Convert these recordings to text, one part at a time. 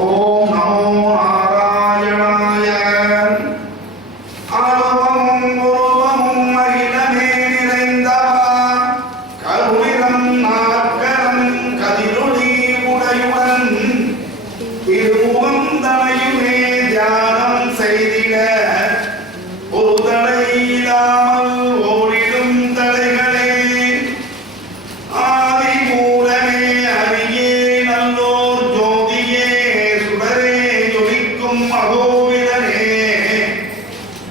ஓம் நமோ நாராயணாய. அருவமும் உருவமும் அகிலமே நிறைந்தவா, கருவிரம் நாற்கரம் கதிரொளி உடையுடன், திருமுகம் தனையுமே தியானம் செய்திட, ஒரு தடை இல்லாமல் ஓடிடும் தடைகளே, ஆதி மூலமே அரியே நல்லோர் ஜோதியே, சுடரே ஜொலிக்கும் அகோவிலனே,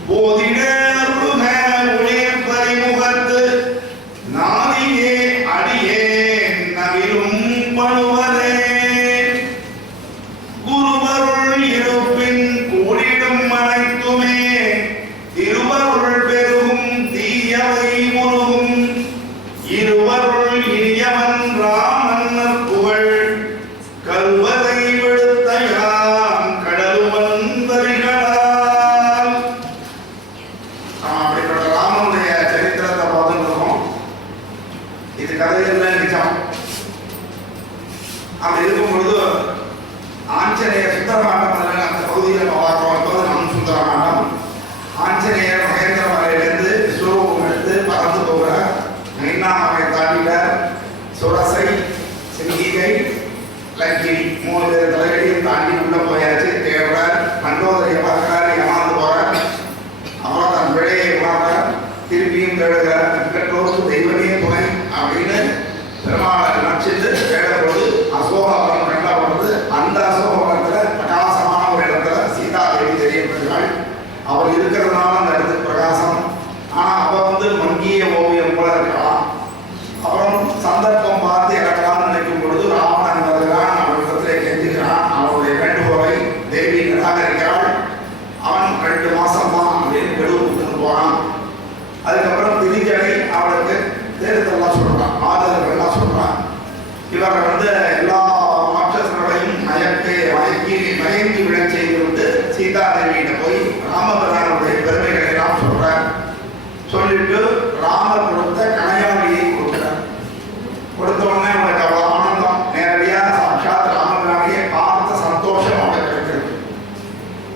போதிட அருள்க ஒளிர் பரிமுகத்து, நாதியே அடியே நவிலும் பணுவரே, குருவருள் இருப்பின் கூடிடும் அனைத்துமே, திருவருள் பெருகும் தீயவை முருகும், இருவருள் இனியவன் ராமன் புகழ், கல்வதை விழுத்தையாம் கடலுவன் வரிகளால். அப்படிப்பட்ட ராமனுடைய சரித்திரத்தை பார்த்துருக்கோம். இது கதையில் நிஜம். அப்படி இருக்கும் பொழுது ஆஞ்சநேய சுந்தரகாண்டம் அந்த பகுதியில் பார்க்கிறோம். நம் சுந்தரகாண்டம் ஆஞ்சநேயர் மகேந்திர மலையிலிருந்து விஸ்வரூபம் எடுத்து பறந்து போகிறார். மைனாமலை தாண்டிட்டார். சுரசை, சிங்கிகை, லங்கினி 3 பேர் தலைகளையும் தாண்டி உள்ள போயாச்சு. தேடுறார், மண்டோதரியை பார்க்கிறார், ஏமாந்து போறார். அப்புறம் தன் பிழையை உணர்றார், திருப்பியும் தேடுகிறார். பெற்றோருக்கு தெய்வமே துணை அப்படின்னு பெருமாளை நினைச்சிட்டு தேடப்போது அசோகவனம் கண்டப்படுறது. அந்த அசோகவனத்தில் பிரகாசமான ஒரு இடத்துல சீதாதேவி தெரியப்படுகிறாள். அவர் இருக்கிறதுனால அந்த இடத்துக்கு பிரகாசம். ஆனால் அவள் மங்கிய ஓவியம் போல இருக்கலாம். அப்புறம் சந்தர்ப்பம் பார்த்து இறக்கலாம்னு நினைக்கும் பொழுது ராவணன் வருகிறான். அவரிடத்திலே கெஞ்சுகிறான். அவனுடைய வேண்டுகோளை தேவி நிராகரிக்கிறாள். அவன் 2 மாசம் தான் அப்படின்னு கெடுவு கொடுத்துட்டு போறான். அதுக்கப்புறம் திரிஜடை அவளுக்கு தேர்தலாம் சொல்றான், ஆதரவுகள்லாம் சொல்றான். இவர்கள் எல்லா ராட்சசர்களையும் மயங்கி விழச் செய்து விட்டு சீதாதேவியிட்ட போய் ராமபிரானுடைய பெருமைகளை எல்லாம் சொல்றார். சொல்லிட்டு ராமர் கொடுத்த கணையாளியை கொடுக்கிறார். கொடுத்த உடனே அவனுக்கு அவ்வளவு ஆனந்தம். நேரடியாக சாட்சாத் ராமபிரானையே பார்த்த சந்தோஷம் அவனுக்கு கிடைக்கிறது.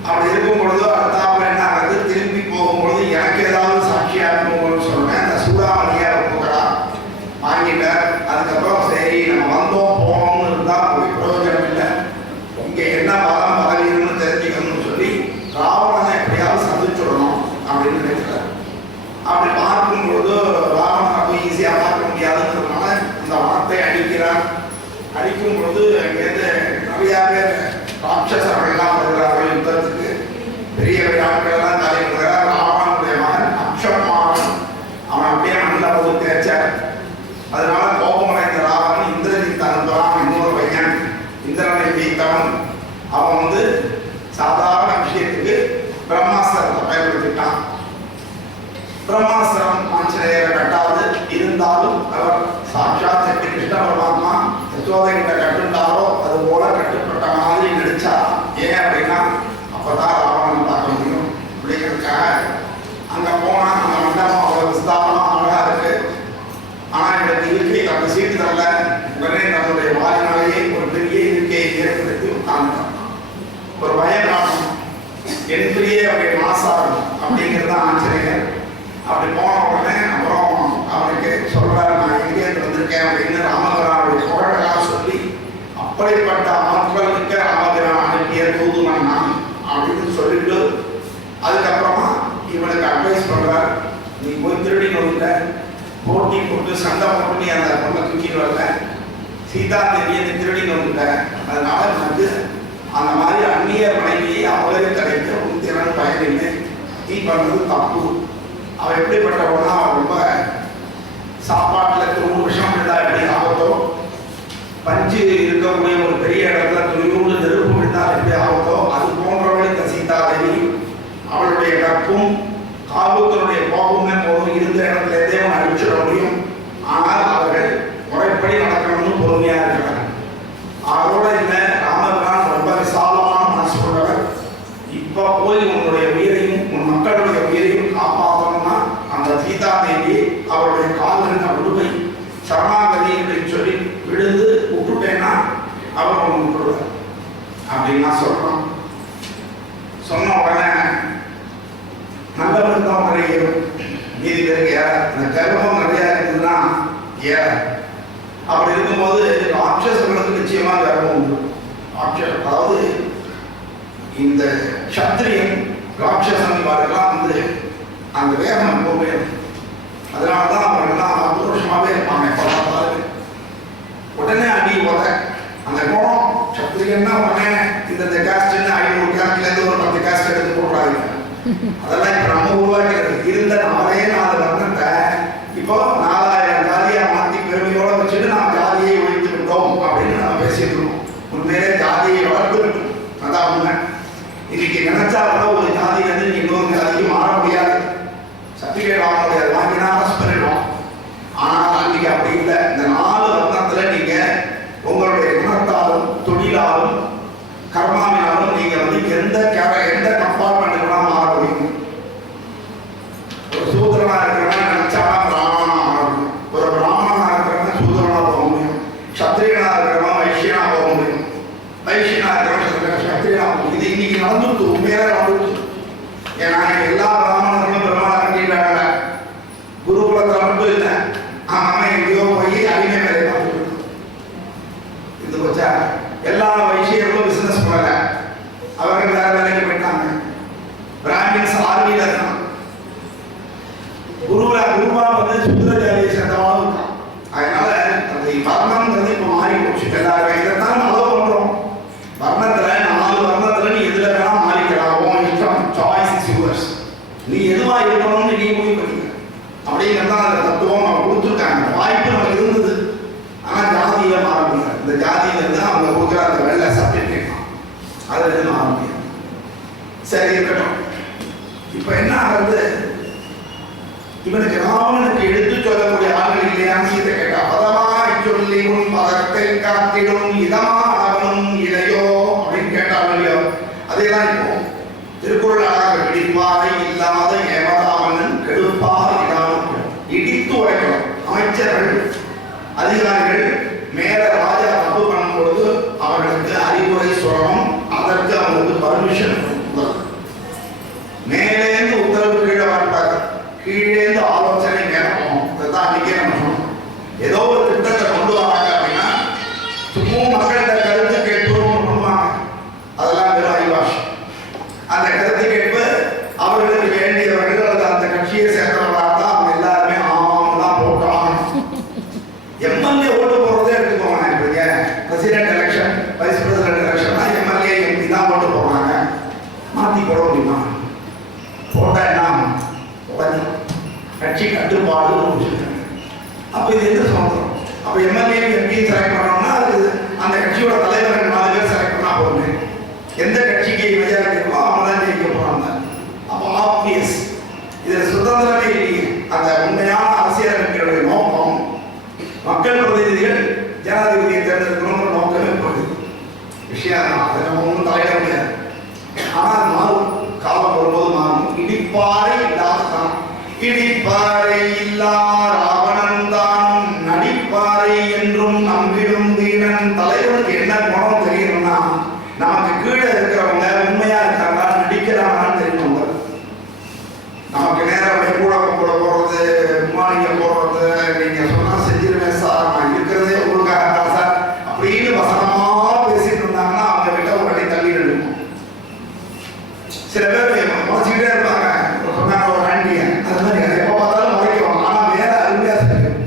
அப்படி இருக்கும் பொழுது அடுத்தாப்புல என்ன ஆகுது, திரும்பி போகும்பொழுது எனக்கு ஏதாவது சாட்சியா இருக்கும்போது சொன்னேன். அந்த சூடாமணியை ஒப்புக்கிறா, வாங்கிட்டார். அதுக்கப்புறம் சரி நம்ம வந்தோம் போனோம்னு இருந்தா ஒரு பிரயோஜனம் இல்லை, இங்க என்ன பலம் பதவின்னு தெரிஞ்சுக்கணும்னு சொல்லி ராவணனை எப்படியாவது சந்திச்சுடணும் அப்படின்னு நினைக்கிறார். அப்படி பார்க்கும் பொழுது ராவணனை போய் ஈஸியாக பார்க்க முடியாதுன்றதுனால அந்த வனத்தை அடிக்கிறார். அடிக்கும் பொழுது அங்கேருந்து நிறையா பேர் ராட்சசர்கள்லாம் வருகிறார்கள் யுத்தத்துக்கு. பெரிய பெரிய ஆட்களெல்லாம் தலைவர்களாக ராவணனுடைய மகன் அக்ஷமானன் அவன் அப்படியே நல்ல ஒரு தேய்ச்சார். அதனால கோபமடைந்த ராவணன் இந்திரஜித் அனுப்புறான். இன்னொரு பையன் இந்திரனை ஜெயித்தவன். அவன் சாதாரண விஷயத்துக்கு பிரம்மாஸ்திரத்தை பயன்படுத்திட்டான். பிரம்மாஸ்திரம் ஆஞ்சநேயரை கட்டாது. இருந்தாலும் அவர் சாட்சாத் எப்படி கிருஷ்ண பரமாத்மா யசோதை கிட்ட கட்டுண்டாரோ அது போல கட்டுப்பட்ட மாதிரி நடிச்சா. ஏன் அப்படின்னா அப்பதான் ராவணன் பார்க்க முடியும் அப்படிங்கிறதுக்காக அங்க போனா அந்த மண்டபம் அவ்வளவு விஸ்தாரமா அழகா இருக்கு. ஆனா எனக்கு இருக்கை அந்த சீட்டு தரல. உடனே தன்னுடைய வாயினாலேயே ஒரு பெரிய இருக்கையை ஏற்படுத்தி உட்கார்ந்துட்டான். ஒரு பயம் காட்டணும், என் பிரியே அப்படி மாசாகும் அப்படிங்கிறது தான் ஆஞ்சநேயர். அப்படி போன உடனே அப்புறம் அவனுக்கு சொல்றாரு, நான் எங்கேருந்து வந்திருக்கேன் அப்படின்னு ராமபிரானுடைய புகழெல்லாம் சொல்லி, அப்படிப்பட்ட ஆட்கள் மிக்க ராமபிரான் அனுப்பிய தூதுவன் நான் அப்படின்னு சொல்லிட்டு அதுக்கப்புறமா இவனுக்கு அட்வைஸ் பண்றார். நீ போய் திருடின்னு வந்துட்ட, போட்டி போட்டு சண்டை போட்டு அந்த பொண்ணை தூக்கிட்டு வரல, சீதா தேவியை திருடின்னு வந்துட்ட. அதனால வந்து அந்த மாதிரி அந்நிய மனைவியை அவளே கிடைக்க உத்திரன் பயனில்லை, நீ பண்றது தப்பு. அவள் எப்படிப்பட்டவனா, அவள் ரொம்ப சாப்பாட்டில் 3 விஷம் விழுந்தா எப்படி ஆபத்தோ, பஞ்சு இருக்கக்கூடிய ஒரு பெரிய இடத்துல துணியோடு நெருப்பு விழுந்தால் எப்படி ஆபத்தோ, அது போன்றவள் இந்த சீதாதேவி. அவளுடைய கற்பும் காபூத்தனுடைய கோபமே போதும், இருந்த இடத்துல இருந்தே அவன் அழிச்சிட முடியும். ஆனால் அவர்கள் முறைப்படி நடக்கணும்னு பொறுமையா இருக்கிறாங்க. அதோட இல்லை, ராமபிரான் ரொம்ப விசாலமான மனசு கொண்டவர். இப்ப போய் உன்னுடைய உயிரையும் உன் மக்களுடைய உயிரையும் காப்பாற்றணும்னா அந்த சீதாதேவி அவருடைய காலில் விடுவை சரணாகதி அப்படின்னு சொல்லி விழுந்து விட்டுட்டேன்னா அவர் அப்படின்னா சொல்றோம். சொன்ன உடனே நல்லவனுக்கு தான் நிறைய ஏறும், மீதி பேருக்கு ஏற. இந்த கர்வம் நிறைய இருக்குதுன்னா ஏற. அப்படி இருக்கும்போது ராட்சசர்களுக்கு நிச்சயமா கர்வம் உண்டு. அதாவது இந்த சத்திரியன் ராட்சசன் இவரெல்லாம் வந்து அந்த வேகம் எப்பவுமே. அதனாலதான் அவர்கள்லாம் ஆக்ரோஷமாவே இருப்பாங்க. உடனே அடி உத அந்த குணம் சத்திரியன்னா உடனே இந்த காஸ்ட் 500 காஸ்ட்ல இருந்து ஒரு 10 காஸ்ட் எடுத்து போடுறாங்க. அதெல்லாம் இப்ப நம்ம உருவாக்கிறது. இருந்த 4 வர்ணத்தை இப்போ 4000 ஜாதியா மாத்தி பெருமையோட வச்சுட்டு நாம் ஜாதியை ஒழித்து விட்டோம் அப்படின்னு நம்ம பேசிட்டு இருக்கோம். உண்மையிலே ஜாதியை வளர்த்து விட்டோம். அதான் உண்மை. இன்னைக்கு நினைச்சா கூட ஒரு ஜாதியில இருந்து இன்னொரு ஜாதிக்கு மாற முடியாது. சர்டிபிகேட் வாங்க முடியாது. வாங்கினா அரசு பண்ணிடுவோம். ஆனால் அன்னைக்கு அப்படி இல்லை. இந்த 4 வர்ணத்துல நீங்க உங்களுடைய குணத்தாலும் தொழிலாலும் கர்மாவினாலும் நீங்க வந்து எந்த கம்பார்ட்மெண்ட்டுக்கு மாற முடியும். ஒரு சூத்திரனா இருக்கிறவன் நினைச்சாலும் பிராமணனா மாற முடியும். ஒரு பிராமணனா இருக்கிறவன் சூத்திரனா போக முடியும். சத்திரியனா இருக்கிறவன் வைசியனா போக முடியும். வைசியனா இருக்கிறவன் சத்திரியனா போக முடியும். இது இன்னைக்கு நடந்துட்டு உண்மையாக நடந்துட்டு. ஏன்னா எல்லா பிராமணர்களும் பெருமாளை கட்டிட்டாங்க. குருகுலத்தில் மட்டும் இல்லை. அவன் எங்கேயோ போய் அடிமை வேலை பார்த்துட்டு இது போச்சா. எல்லா வைசியர்களும் பிசினஸ் பண்ணல. அவர்கள் வேற வேலைக்கு போயிட்டாங்க. பிராமின்ஸ் ஆர்மியில இருக்கான். குருவா வந்து சுத்திர ஜாதியை சேர்ந்தவாலும் இருக்கான். அதனால அந்த வர்ணம்ன்றது இப்ப மாறி போச்சு. எல்லாருமே இதைத்தான் அலோவ் பண்றோம். வர்ணத்துல 4 வர்ணத்துல நீ எதுல வேணா மாறிக்கலாம். உன் இஷ்டம். Choice is yours. நீ எதுவா இருக்கணும்னு நீ முடிவு பண்ணிக்க. அப்படிங்கிறதா அந்த தத்துவம் அவங்க கொடுத்துருக்காங்க. வாய்ப்பு நமக்கு இருந்தது. ஆனா ஜாதியில மாற முடியாது. இந்த ஜாதியில இருந்து அவங்க கொடுக்குற அந்த வெள்ளை சர்டிபிகேட் அதுல இருந்து மாற முடியாது. சரி இருக்கட்டும். இப்ப என்ன ஆகுது? இவனுக்கு ராவனுக்கு எடுத்து சொல்லக்கூடிய ஆண்கள் இல்லையான்னு சீதை கேட்டா, பதமாய் சொல்லி உன் பதத்தை காத்திடும் இதமானவனும் இளையோ அப்படின்னு கேட்டாலும் இல்லையோ. அதேதான் இப்போ திருக்குறளாக பிடிப்பாறை இல்லாத ஏமதாமன் கெடுப்பார் இடாமல் இடித்து உடைக்கணும். அமைச்சர்கள் அதிகாரிகள் மேல ராஜா தப்பு பண்ணும் பொழுது அவர்களுக்கு அறிவுரை சொல்லணும். அதற்கு அவங்களுக்கு பர்மிஷன் கொடுக்கணும். மேலேந்து உத்தரவு கீழே வரக்கூடாது. கீழேந்து ஆலோசனை மேல போகணும். இதுதான் அன்னைக்கே நம்ம சொன்னோம். ஏதோ ஒரு திட்டத்தை கொண்டு வராங்க அப்படின்னா சும்மா மக்கள்கிட்ட கருத்து கேட்போம் பண்ணுவாங்க. அதெல்லாம் வெறும் ஐவாஷ். அந்த கருத்து கேட்பு அவர்களுக்கு வேண்டியவர்கள் அல்லது அந்த கட்சியை சேர்ந்தவர்களாக தான் அவங்க எல்லாருமே ஆமாம் தான் போட்டாங்க. எம்எல்ஏ ஓட்டு போடுறதே எடுத்துக்கோங்க. இப்ப president election, vice president election MLA MP தான் ஓட்டு போடுறாங்க. மாத்தி போட முடியுமா? போட்டா என்ன கட்சி கட்டுப்பாடு. அப்ப இது எந்த சொல்றோம்? அப்ப எம்எல்ஏ எம்பி செலக்ட் பண்ணோம்னா அது அந்த கட்சியோட தலைவர்கள் 4 பேர் செலக்ட் பண்ணா போதுமே. எந்த கட்சிக்கு மெஜாரிட்டி இருக்கோ அவங்க தான் ஜெயிக்க போறாங்க. அப்ப ஆப்வியஸ் இதுல சுதந்திரமே இல்லையே. அந்த உண்மையான அரசியலமைப்பினுடைய நோக்கம் மக்கள் பிரதிநிதிகள் ஜனாதிபதியை தேர்ந்தெடுக்கணும்னு நோக்கமே போகுது. விஷயம் அதை நம்ம ஒன்றும் தலையிட முடியாது. ஆனால் மாறும். காலம் வரும்போது மாறும். இடிப்பாறை இல்லாதான் இடிப்பாறை இல்லா ராவணன் தான் நடிப்பாறை என்றும் நம்பிடும் வீரன். தலைவனுக்கு என்ன குணம் தெரியணும்னா நமக்கு கீழே இருக்கிறவங்க உண்மையா இருக்காங்களா நடிக்கிறாங்களான்னு தெரியணும். நமக்கு நேரம் கூட போடுறது, மானிங்க போடுறது, நீங்க சொன்னா செஞ்சிருவேன் சார், நான் இருக்கிறதே உங்களுக்காக தான் சார் அப்படின்னு வசனமா பேசிட்டு இருந்தாங்கன்னா அவங்க கிட்ட ஒரு அடி தள்ளி இருக்கும். சில பேர் மறைச்சிக்கிட்டே இருப்பாங்க. சொன்னாங்க ஒரு ஆண்டிய அது மாதிரி எப்ப பார்த்தாலும் மறைக்கும். ஆனா வேற அருமையா செய்யும்.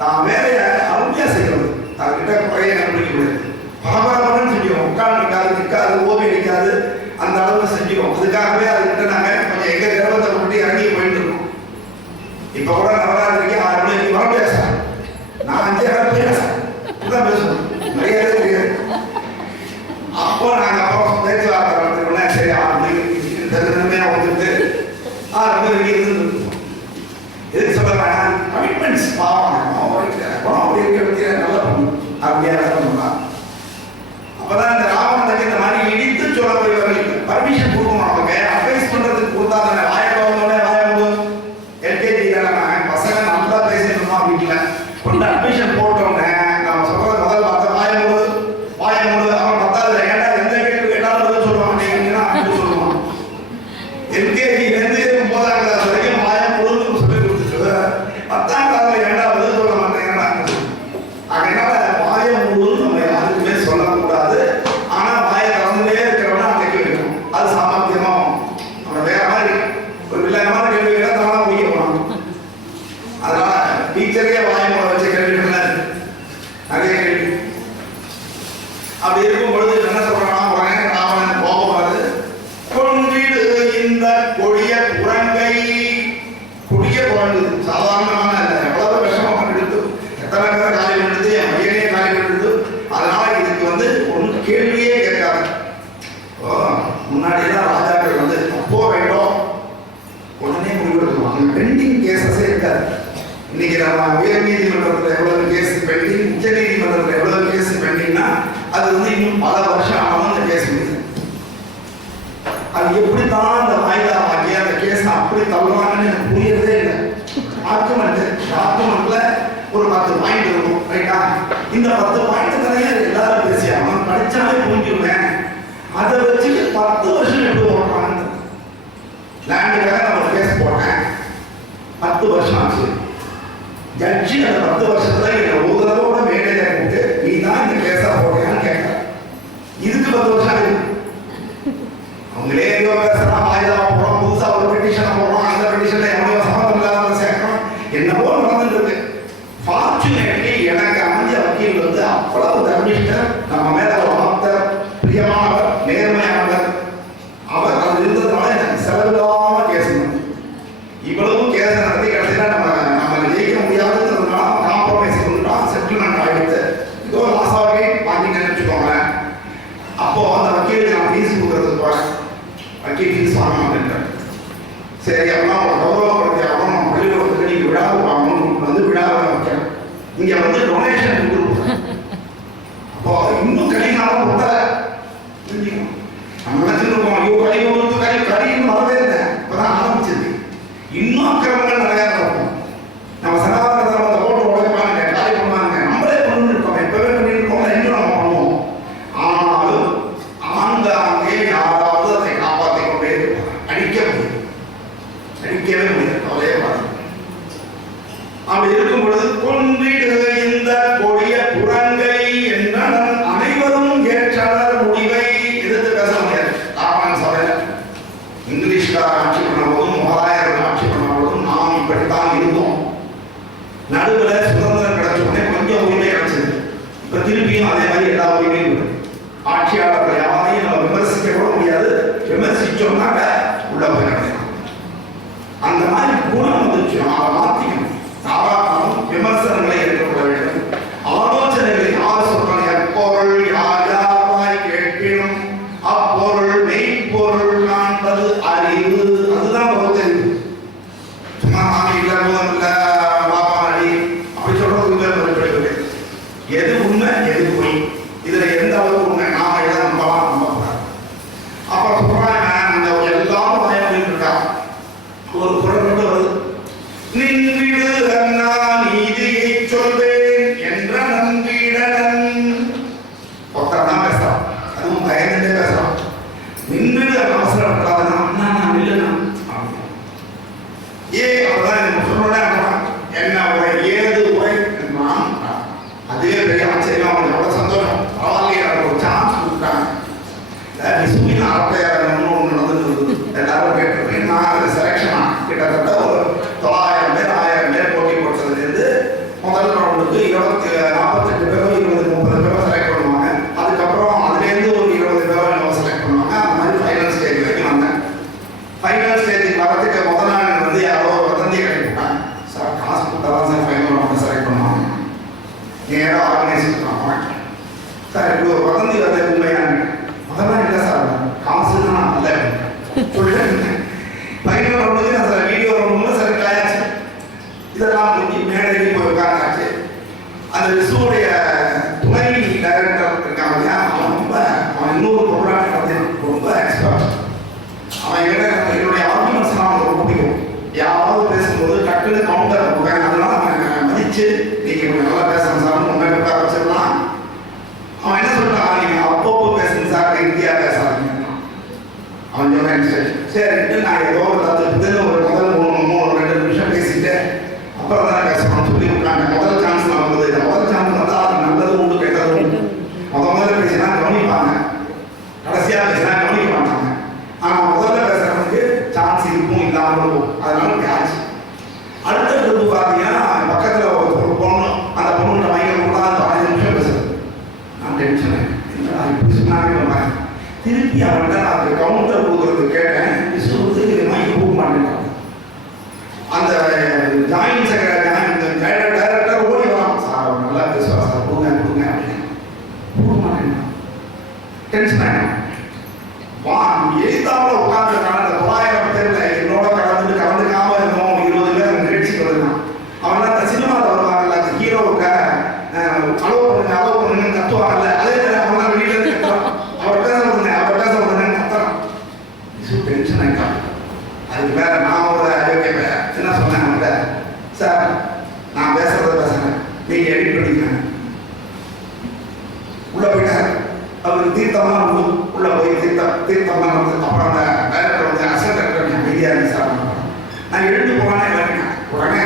தான் வேலைய அருமையா செய்யறது. அவர்கிட்ட குறைய கண்டுபிடிக்க முடியாது. பரபரப்புன்னு செஞ்சுக்கோம். உட்கார்ந்து இருக்காது, நிற்காது, ஓவி அடிக்காது, அந்த அளவுக்கு செஞ்சுக்கோம். அதுக்காகவே அதுக்கிட்ட நாங்க கொஞ்சம் எங்க கர்வத்தை கொண்டு இறங்கி போயிட்டு இருக்கோம். இப்ப கூட நவராத்திரிக்கு 6 மணிக்கு வர பேசுறேன். நான் 5 பேசுறேன். இதுதான் பேசுவோம். நிறைய தெரியாது. அப்போ நாங்க அப்புறம் பேச்சுவார்த்தை நடத்துக்கோன்னா சரி 6 மணிக்கு தகுந்தமையா வந்துட்டு 6 மணிக்கு இருந்து எதுக்கு சொல்றேன்? கமிட்மெண்ட்ஸ் பாவம் அப்படி இருக்கிற நல்லா பண்ணும். அப்படியே பண்ணலாம். அப்பதான் இந்த ராவணனுக்கு இந்த மாதிரி இடித்து சொல்லக்கூடியவர்களுக்கு பர்மிஷன் கொடுக்கணும். அவங்க அட்வைஸ் பண்றதுக்கு கொடுத்தா தானே. எல்கேஜி பசங்க நல்லா பேசிட்டுமா வீட்டுல கொண்டு அட்மிஷன் போட்டோன்னே நம்ம சொல்றது முதல் வார்த்தை வாயமூடு. அவன் 10வது ஏன்டா கேள்வி. அப்படி இருக்கும் பொழுது என்ன சொல்றான், உடனே ராவணன் கோபம் வருது. கொன்றிடு இந்த கொடிய குரங்கை. கொடிய குரங்கு சாதாரணமான இல்லை, எவ்வளவு விஷமம் பண்ணிடுது, எத்தனை பேரை காலி பண்ணிடுது, என் பையனே காலி பண்ணிடுது. அதனால இதுக்கு ஒன்று கேள்வியே கேட்காது. முன்னாடிதான் ராஜாக்கள் அப்போ வேண்டும் உடனே முடிவெடுக்குவாங்க. பெண்டிங் கேசஸே இருக்காது. இன்னைக்கு நம்ம உயர் நீதிமன்றத்தில் எவ்வளவு கேஸ் பெண்டிங், உச்ச நீதிமன்றத்தில் எவ்வளவு கேஸ் பெண்டிங்னா அது இன்னும் பல வருஷம் ஆகும் அந்த கேஸ் முடியுது. அது எப்படித்தான் அந்த வாய்தா வாங்கி அந்த கேஸ் அப்படி தள்ளுவாங்கன்னு எனக்கு புரியறதே இல்லை. டாக்குமெண்ட்ல ஒரு 10 பாயிண்ட் இருக்கும், ரைட்டா? இந்த 10 பாயிண்ட் தானே எல்லாரும் பேசி அவன் படிச்சாலே புரிஞ்சுருவேன். அதை வச்சு 10 வருஷம் எப்படி ஓடுறாங்க. லேண்டுக்காக நான் ஒரு கேஸ் போட்டேன், 10 வருஷம் ஆச்சு. ஜட்ஜி அந்த 10 வருஷத்துல என்ன ஒரு தடவோட மேனேஜரை கூப்பிட்டு நீ தான் இந்த கேஸா போட்டேன்னு கேட்கிறேன். இதுக்கு 10 வருஷம் ஆகுது. அவங்களே ஏதோ பேசுறான், வாய்தா போடுறோம், புதுசா ஒரு பெட்டிஷனை போடுறோம், அந்த பெட்டிஷன்ல எவ்வளவு சம்மந்தம் இல்லாத சேர்க்கிறோம், என்னவோ நடந்துட்டு இருக்கு. ஃபார்ச்சுனேட்லி எனக்கு அமைஞ்ச வக்கீல் அவ்வளவு தர்மிஷ்டர், நம்ம மேல ஒரு ஆப்தர், பிரியமானவர், நேர்மையானவர். அவர் அது இருந்ததுனால எனக்கு செலவில்லாம கேஸ் இவ்வளவும் கேஸ் நடத்தி கடைசியில நம்ம ஜெயிக்க முடியாதுன்றதுனால காம்ப்ரமைஸ் பண்ணிட்டோம், செட்டில்மெண்ட் ஆகிடுது. இதோ லாஸாவே வாங்கிங்கன்னு வச்சுக்கோங்களேன். அப்போ அந்த வக்கீலுக்கு நான் ஃபீஸ் கொடுக்கறதுக்கு போறேன். வக்கீல் ஃபீஸ் வாங்கணும் அப்படின்ட்டு. சரி அப்படின்னா ஒரு கௌரவப்படுத்தி ஆகணும், பள்ளிக்கூடத்துக்கு நீங்க விழா வாங்கணும், விழாவை வைக்கிறேன். இங்க டொனேஷன் கொடுக்குறேன். அப்போ இன்னும் கடிகாலம் கொடுத்தல நம்ம நினைச்சிருக்கோம், ஐயோ கடின்னு வரவே இல்லை, இப்பதான் ஆரம்பிச்சது. இன்னும் அக்கிரமங்கள் நிறைய நடக்கும். நம்ம சனாதன தர்மத்தை போட்டு உடைப்பாங்க, காலி பண்ணுவாங்க, நம்மளே பண்ணிட்டு இருக்கோம், எப்பவே பண்ணிட்டு இருக்கோம், இன்னும் நம்ம பண்ணுவோம். ஆனாலும் ஆங்காங்கே யாராவது அதை காப்பாற்றிக் கொண்டே இருப்பாங்க. அடிக்கவே முடியாது, கவலையே வராது. அப்படி இருக்கும் பொழுது கொன்றிடு இந்த கொடிய குரங்கை என்றனர் அனைவரும் ஏற்றனர் முடிவை. எதிர்த்து பேச முடியாது. ராவணன் சபையில இங்கிலீஷ்கார ஆட்சி பண்ண போதும் முகலாயர்கள் ஆட்சி பண்ண போதும் நாம் இப்படித்தான் இருந்தோம். நடுவில் சுதந்திரம் கிடைச்ச உடனே கொஞ்சம் உரிமை கிடைச்சது. இப்ப திருப்பியும் அதே மாதிரி எல்லா உரிமையும் ஆட்சியாளர்கள் யாரையும் நம்ம விமர்சிக்க கூட முடியாது. விமர்சிச்சோம்னாக்க உள்ள போய் கிடைக்கும். அந்த மாதிரி குணம் வந்துச்சு. அதை மாற்றிக்கணும். சாதாரணம் விமர்சனங்களை ஏற்றுக்கொள்ள வேண்டும். ஆலோசனைகளை யார் சொல்றாங்க, எப்பொருள் யார் யாராய் கேட்பினும் அப்பொருள் மெய்ப்பொருள் காண்பது அறிவு. அதுதான் பகுத்தறிவு. சும்மா நாம இல்ல போதும் இல்ல பாப்பாடி அப்படி சொல்றது எது உண்மை எது பொய், இதுல எந்த அளவுக்கு உண்மை நாம எல்லாம் நம்பலாம் நம்பக்கூடாது. அப்புறம் சொல்றாங்க அந்த எல்லாரும் பயப்பட்டு இருக்கா. ஒரு குரல் மட்டும் வருது, நின்றிடு அண்ணா நீதியை சொல்வேன் என்ற நம்பிடனன். ஒருத்தர் தான் பேசுறான், அதுவும் பயந்துட்டே பேசுறான். நின்றிடு அவசரப்படாதுன்னா அண்ணா நான் இல்லைண்ணா அப்பதான் எனக்கு சொன்னோட என்ன உரை ஏது உரை நான் அதுவே பெரிய ஆச்சரியம். அவனுக்கு எவ்வளவு சந்தோஷம். பரவாயில்லையே ஒரு சான்ஸ் கொடுக்குறாங்க. விசுவின் ஆர்த்தையார் ஒன்று நடந்துட்டு எல்லாரும் கேட்டிருக்கேன். நான் அதில் செலெக்ஷன் கிட்டத்தட்ட ஒரு 900 பேர் 1000 பேர் போட்டி போட்டதுலேருந்து முதல் ரவுண்டுக்கு 48 பேரோ 20-30 பேரோ செலக்ட் பண்ணுவாங்க. அதுக்கப்புறம் அதுலேருந்து ஒரு 20 பேரோ என்னவோ செலக்ட் பண்ணுவாங்க. அந்த மாதிரி ஃபைனல் ஸ்டேஜ் வரைக்கும் வந்தேன். ஃபைனல் ஸ்டேஜுக்கு வரதுக்கு முதல் நாள் யாரோ வதந்தியை கட்டிவிட்டாங்க. சார் காசு கொடுத்தா தான் சார் ஃபைனல் ரவுண்டை செலக்ட் பண்ணுவாங்க. நேராக ஆர்கனைசேஷன் பண்ணுவாங்க. சார் இப்படி ஒரு வதந்தி வரது உண்மையான அதெல்லாம் இல்லை சார், காசு தான் நல்ல சொல்லிட்டு ஃபைனல் ரவுண்டுக்கு நான் சார் வீடியோ ரவுண்டில் செலக்ட் ஆயாச்சு. இதெல்லாம் முடிஞ்சு மேடைக்கு போய் உட்கார்ந்தாச்சு. அந்த விசுவுடைய துணை டைரக்டர் இருக்காங்க இல்லையா, அவன் இன்னொரு ப்ரோக்ராம் ரொம்ப எக்ஸ்பர்ட். அவன் என்னுடைய ஆர்குமெண்ட்ஸ்லாம் அவனுக்கு ரொம்ப பிடிக்கும். யாராவது பேசும்போது டக்குன்னு கவுண்டர் கொடுக்காங்க. அதனால அவன் மதிச்சு நீங்க கொஞ்சம் நல்லா பேசணும் சார் முன்னாடி உட்கார வச்சிடலாம். அவன் என்ன சொல்றான், நீங்க அப்பப்போ பேசுங்க சார், இந்தியா பேசாதீங்க. அவன் சொன்னேன் சரிட்டு நான் ஏதோ ஒரு ஒரு முதல் 2 நிமிஷம் பேசிட்டு அப்புறம் தான் பேசணும்னு சொல்லி உட்காந்து முதல் சான்ஸ் நான் வந்தது. முதல் சான்ஸ் வந்தால் அது நல்லது உண்டு கெட்டது உண்டு. முதல்ல பேசினா திருப்பி அவன்கிட்ட நான் கவுண்டர் கொடுக்குறது கேட்டேன். விசு வந்து வாங்கி போக மாட்டேன். அந்த ஜாயின் டைரக்டர் ஓடி வரான். சார் அவர் நல்லா பேசுவார் சார், கொடுங்க கொடுங்க அப்படின்னு. போக மாட்டேன். டென்ஷன் ஆகிடும். எழுத்தாமல் உட்காந்துருக்கான அந்த 900 பேர்ல என்னோட கலந்துக்காம இருந்தோம் 20 பேர் நிகழ்ச்சிக்கு வருவான். அவன் சினிமாவில் வருவாங்கல்ல, ஹீரோவுக்கு அளவு பண்ணுங்க கத்துவாங்கல்ல, அதே மாதிரி அவன் வெளியில இருந்து கத்துவான். அவர் பேச விடுங்க கத்துறான். டென்ஷன் ஆகிட்டான். அதுக்கு வேற நான் ஒரு என்ன சொன்னேன் அவன்கிட்ட, சார் நான் பேசுறேன், நீங்க எடிட் பண்ணிக்கிறேன். உள்ள போயிட்டார். அவருக்கு தீர்த்தம்லாம் உள்ள போய் தீர்த்தம்லாம் வந்து அப்புறம் அந்த டைரக்டர் வந்து அசிஸ்டன்ட் டைரக்டர் அமைதியாக சார் நான் எழுந்து போனே வரேன். உடனே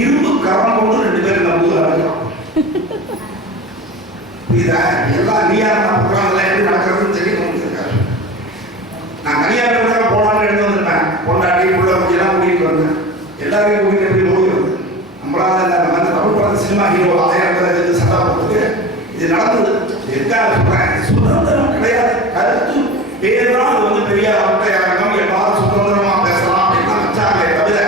இரும்பு கரம் கொண்டு 2 பேரும் நம்ம ஊரில் அழைக்கிறோம். புரியுதா? எல்லாம் நீயார் ப்ரோக்ராம்லாம் எப்படி நடக்கிறதுன்னு தெரியும் இருக்காரு. நான் தனியார் போனான்னு எழுந்து வந்திருப்பேன். பொண்டாட்டி உள்ள கொஞ்சம் கூட்டிகிட்டு வந்தேன். எல்லாரையும் கூட்டிகிட்டு எப்படி ஓடுறது? நம்மளால அந்த மாதிரி தமிழ் படத்து சினிமா ஹீரோ 1000 சண்டை போட்டு இது நடந்தது. எதுக்காக சொல்றேன்? சுதந்திரம் கிடையாது. கருத்து பேர் தான் அது வந்து பெரிய அரங்கம், எல்லாரும் சுதந்திரமா பேசலாம் அப்படின்னா வச்சாங்களே தவிர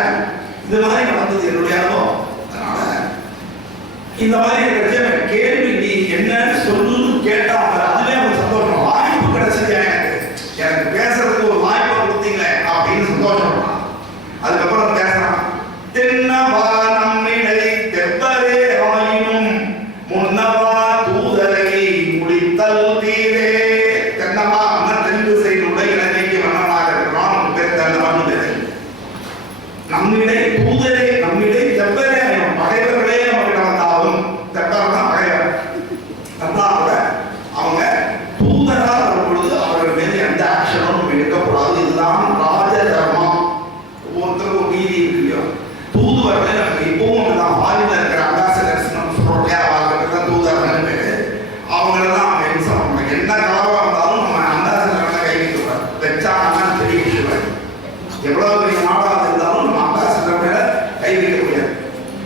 இது மாதிரி நடந்தது என்னுடைய அனுபவம். அதனால இந்த மாதிரி கேள்வி நீ என்னன்னு சொல்லுன்னு கேட்டாங்க, அதுவே அவங்க சந்தோஷம். வாய்ப்பு கிடைச்சது எனக்கு பேசுறதுக்கு ஒரு வாய்ப்பை கொடுத்தீங்களே அப்படின்னு சந்தோஷப்படுறான். அதுக்கப்புறம் பேசுறான். தென்னவா நம்மிடை தெப்பரே ஆயினும் முன்னவா தூதரை முடித்தல் தீரே. தென்னவா தென்கு செய்துள்ள இலங்கைக்கு மன்னனாக இருக்கிறான். பேர் தென்னவான்னு பேரு. நம்மிடை தூதரே, நம்மிடை தெப்பரே ஆயினும், பகைவர்களே நமக்கு வந்தாலும் தெப்பர் தான் பகைவர். கூட அவங்க தூதரா வரும் பொழுது அவர்கள் மீது எந்த ஆக்ஷனும் எடுக்கக்கூடாது. இதுதான் ராஜ தர்மம். ஒவ்வொருத்தருக்கும் ஒரு நீதி இருக்கு. தூதுவர்கள் நமக்கு இப்பவும் தான் ஃபாரின்ல இருக்கிற அம்பாசிடர்ஸ் நம்ம சொல்றோம் இல்லையா, அவங்களுக்கு தான் தூதுவர்கள் பேரு. அவங்களெல்லாம் அவங்க என்ன கலவரம் இருந்தாலும் நம்ம அம்பாசிடர் கை வைக்கிறார். வச்சாங்கன்னா பெரிய விஷயம். எவ்வளவு பெரிய நாடாக இருந்தாலும் நம்ம அம்பாசிடர் மேல கை வைக்க முடியாது.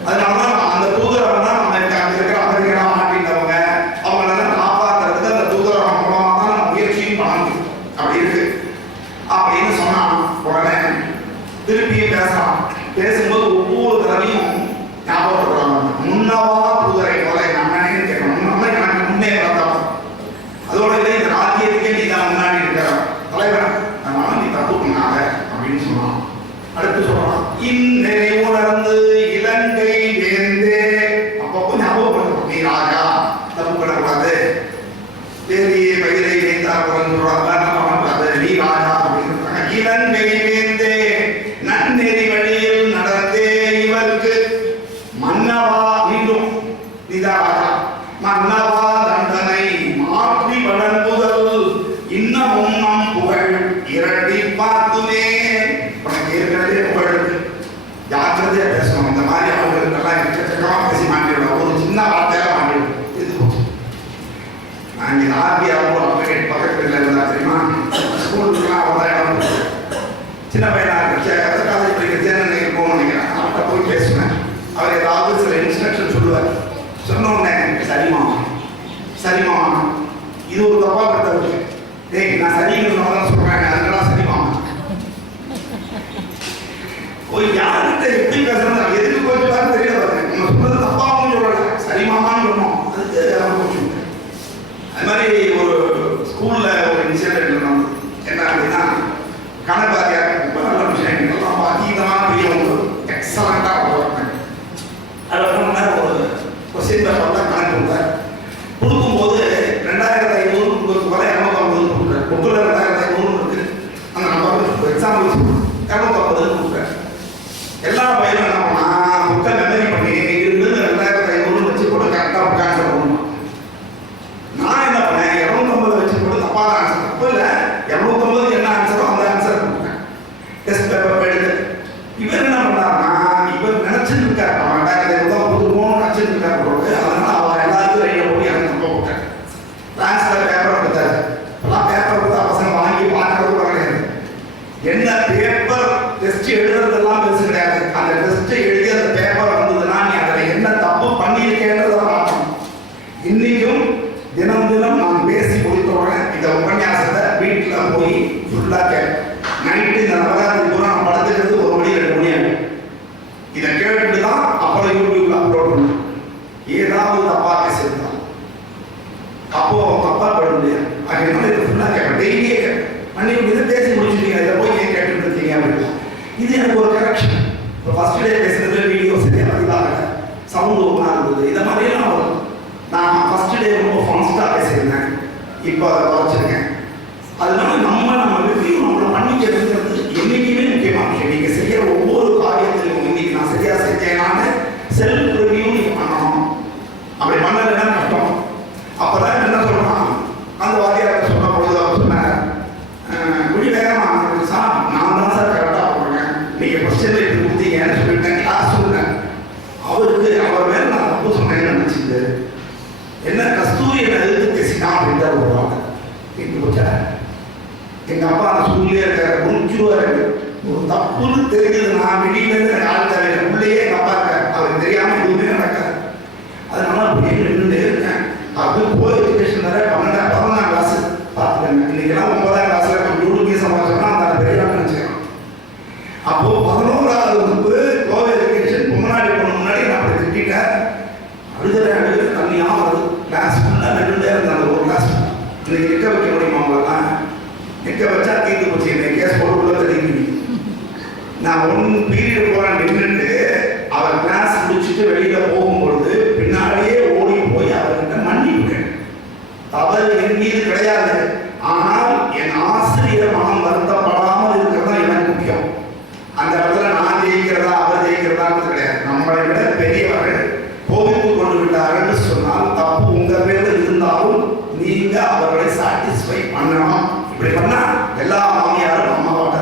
அதனாலதான் அந்த தூதரகம் தான் நம்ம இருக்கிற அமெரிக்கா மாட்டிட்டவங்க அவங்களெல்லாம் காப்பாற்றுறதுக்கு அந்த தூதரகம் மூலமா தான் நம்ம முயற்சியும் பண்ணணும். அப்படி இருக்கு அப்படின்னு சொன்னான். உடனே திருப்பியும் பேசலாம். பேசும்போது ஒவ்வொரு தடவையும் ஞாபகப்படுறாங்க. முன்னவா தூதரை போல அண்ணனே கேட்கணும். நம்ம எனக்கு முன்னே வளர்த்தோம். அதோட இல்லை, இந்த ராஜ்யத்துக்கே நீ தான் முன்னாடி இருக்கிற தலைவர், அதனால நீ தப்பு பண்ணாத அப்படின்னு சொன்னான். அடுத்து சொல்றான். இந்நிறை உணர்ந்து இலங்கை வேந்தே. அப்பப்போ ஞாபகப்படுத்தும். நீ ராஜா, தப்பு பண்ணக்கூடாது. பெரிய பயிரை வைத்தார் சொல்றாங்க. நீ ராஜா அப்படின்னு சொல்றாங்க. இலங்கை வேந்தே நன்னெறி வழியில் நடந்தே இவருக்கு மன்னவா, மீண்டும் ராஜா, மன்னவா தண்டனை மாற்றி வழங்குதல் இன்னமும் நம் புகழ் இரட்டி பார்த்துமே. உனக்கு ஏற்கனவே புகழ் இருக்கு, ஜாக்கிரதையா பேசணும். இந்த மாதிரி அவங்களுக்கெல்லாம் எக்கச்சக்கமா பேசி மாட்டிவிடும். ஒரு சின்ன வார்த்தையில மாட்டிவிடும். இது நாங்கள் ஆர்பியாவும் அப்டேட் பக்கத்தில் இருந்தா தெரியுமா, ஸ்கூலுக்குலாம் அவ்வளோ இடம். சின்ன பையனா காலேஜ் படிக்கிற தேர்தல் போகணும்னு நினைக்கிறேன். அவர்கிட்ட போய் பேசுவேன். அவர் ஏதாவது சில இன்ஸ்ட்ரக்ஷன் சொல்லுவார். சொன்ன உடனே சரிமா சரிமா, இது ஒரு தப்பா பட்டது. டேய் நான் சரின்னு சொன்னதான் சொல்றேன், அதெல்லாம் சரிமா. ஒரு யார்கிட்ட எப்படி பேசுறது, எதுக்கு போயிட்டு தெரியாது. நம்ம சொன்னது தப்பாவும் சொல்லல, சரிமாமான்னு சொன்னோம். அதுக்கு அது மாதிரி ஒரு ஸ்கூல்ல ஒரு இன்சிடென்ட் நடந்தது. என்ன அப்படின்னா, கணக்காரியாக ரொம்ப நல்ல விஷயம், ரொம்ப அதீதமான பெரியவங்க, எக்ஸலண்டாக ஒர்க். அதில் என்ன ஒரு கொஸ்டின் பேப்பர் தான் கணக்கு கொடுத்தார். கொடுக்கும்போது 2500 வரை 250 கொடுக்குறாரு. புக்கில் 2500 இருக்கு. அந்த நம்பர் எக்ஸாம்பிள் 250 கொடுக்குறாரு. எல்லா பையனும் என்ன பண்ணா, புக்கை மெமரி பண்ணி இருந்து 2500 வச்சு போட்டு கரெக்டாக புக் ஆன்சர் பண்ணணும். நான் என்ன பண்ணேன், 250 வச்சு போட்டு தப்பான ஆன்சர். தப்பு இல்லை, 250 என்ன ஆன்சரோ அந்த ஆன்சர் கொடுத்தேன். டெஸ்ட் பேப்பர் எடுத்து இவர் என்ன பண்ணாருன்னா, இவர் நினைச்சிட்டு இருக்காரு அவன் 2500 கொடுத்துருவோம் நினைச்சிட்டு இருக்காரு போது. அதனால அவன் எல்லாருக்கும் ரைட்ல போய் எனக்கு தப்பா போட்டேன். டிரான்ஸ்ஃபர் பேப்பர் கொடுத்தாரு. எல்லாம் பேப்பர் கொடுத்தா பசங்க வாங்கி பார்க்கறது கிடையாது. என்ன பேப்பர் டெஸ்ட் எழுத தினம் தினம் நான் பேசி முடித்தவுடனே இந்த உபன்யாசத்தை வீட்டில் போய் ஃபுல்லாக நைட்டு இந்த நவராத்திரி பூரா நான் படுத்துக்கிறது 1 மணி 2 மணி ஆகும். இதை கேட்டுட்டு தான் அப்புறம் யூடியூப்ல அப்லோட் பண்ணும். ஏதாவது தப்பா பேசியிருந்தான் அப்போ தப்பா போட முடியாது. அதனால இதை ஃபுல்லாக கேட்பேன், டெய்லியே கேட்பேன். அன்னைக்கு இதை பேசி முடிச்சுட்டீங்க, இதை போய் ஏன் கேட்டுட்டு இருக்கீங்க அப்படின்னா இது எனக்கு ஒரு கரெக்ஷன். இப்போ ஃபர்ஸ்ட் டே பேசுறது வீடியோ சரியா பதிலாக சவுண்ட் ஒன்றா இருந்தது, இதை மாதிரியெல்லாம் வரும். நான் ஃபர்ஸ்ட் டே ரொம்ப ஃபாஸ்ட்டாக பேசியிருந்தேன், இப்போ அதை குறைச்சிருக்கேன். அதனால நம்ம வீட்லையும் நம்மளை பண்ணிக்கிறது என்னைக்குமே முக்கியமான விஷயம். நீங்கள் செய்கிற ஒவ்வொரு காரியத்திலும் இன்னைக்கு நான் சரியா செஞ்சேனான்னு செல்ஃப் ரிவ்யூ நீங்கள் பண்ணணும். அப்படி பண்ணலைன்னா கஷ்டம். அப்போதான் என்ன சொல்லணும், அந்த வாத்தியார் சொன்ன பொழுது அவர் சொன்னார், இப்படி வேகமாக சார் நான் தான் சார் கரெக்டாக போடுறேன், நீங்கள் கொஸ்டின் எடுத்து கொடுத்தீங்கன்னு சொல்லிட்டேன், கிளாஸ் சொல்லுறேன். அவருக்கு அவர் மேலே நான் தப்பு சொன்னேன்னு நினச்சிட்டு என்ன கஸ்தூரி என்ன எதிர்த்து பேசினா அப்படின்ட்டு வருவாங்க. எங்கள் அப்பா அந்த ஸ்கூல்லேயே இருக்காரு, முடிச்சுருவாரு. ஒரு தப்புன்னு தெரிஞ்சதுன்னா வெளியிலேருந்து ஆள் தவிர உள்ளேயே எங்கள் அப்பா இருக்காரு, அவருக்கு தெரியாமல் எதுவுமே நடக்காது. அதனால அப்படியே நின்றுட்டே இருக்கேன். அது கோ எஜுகேஷன் வேற 12ஆம் கிளாஸ் பார்த்துக்கங்க. இன்னைக்கெல்லாம் 9ஆம் கிளாஸ்ல கம்ப்யூட்டர் சமாளிச்சோம்னா அந்த பெரிய நினச்சிக்கலாம். அப்போ 11ஆவது வகுப்பு கோ எஜுகேஷன் முன்னாடி போன முன்னாடி நான் அப்படி திட்டேன். அழுதுற தண்ணியாக வருது. கிளாஸ் ஃபுல்லாக நின்றுட்டே இருந்தேன். அந்த ஒரு கிளாஸ் இன்னைக்கு நிற்க வைக்க முடியுமா அவங்களெல்லாம்? நிற்க வச்சா தீர்த்து போச்சு. இன்னைக்கு கேஸ் போட்டுக்குள்ள தெரியுங்க. நான் 1 பீரியட் போகிறேன் நின்றுட்டு அவர் கிளாஸ் முடிச்சுட்டு வெளியில் போகும்பொழுது பின்னாடியே ஓடி போய் அவர்கிட்ட மன்னிப்பு. தவறு என் மீது கிடையாது, ஆனால் என் ஆசிரியர் மனம் வருத்தப்படாமல் இருக்கிறது தான் எனக்கு முக்கியம். அந்த இடத்துல நான் ஜெயிக்கிறதா அவர் ஜெயிக்கிறதான்னு கிடையாது. நம்மளை விட பெரியவர்கள் கோபித்து கொண்டு விட்டார்கள் சொன்னால் தப்பு உங்க பேர்ல இருந்தாலும் நீங்க அவர்களை சாட்டிஸ்ஃபை பண்ணணும். இப்படி பண்ணா எல்லா மாமியாரும் அம்மாவாட்ட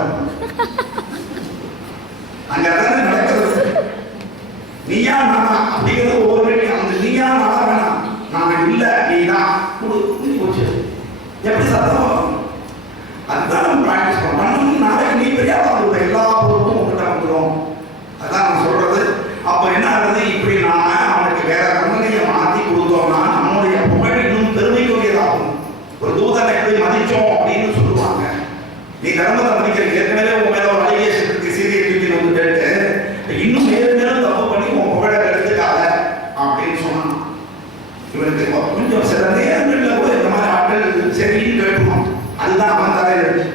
அங்கதானே நடக்கிறது. நீயா நானா அப்படிங்கிறது ஒவ்வொரு வீட்லையும் அந்த நீயா நானா வேணாம், நான் இல்லை நீதான் போச்சு. எப்படி சத்தம்? அதுதான் நம்ம ப்ராக்டிஸ் பண்ணணும். நாளைக்கு நீ பெரியாத எல்லா பொருளும் உங்ககிட்ட வந்துடும். அதான் நான் சொல்றது. அப்போ என்ன ஆகுது, இப்படி நாம அவனுக்கு வேற கம்பெனியை மாற்றி கொடுத்தோம்னா நம்மளுடைய புகழ் இன்னும் பெருமைக்குரியதாகும். ஒரு தூதனை எப்படி மதிச்சோம் அப்படின்னு சொல்லுவாங்க. நீ கர்மத்தை மதிக்கிற ஏற்கனவே உன் மேல ஒரு அலிகேஷன் இருக்கு, சீரியஸ் டியூட்டி வந்துட்டு இன்னும் மேலும் மேலும் தப்பு பண்ணி உன் புகழை எடுத்துக்காத அப்படின்னு சொன்னான். இவனுக்கு கொஞ்சம் சில நேரங்களில் கூட இந்த மாதிரி ஆட்கள் சரின்னு கேட்கணும். அதுதான் அவன் தலையில் இருக்கு.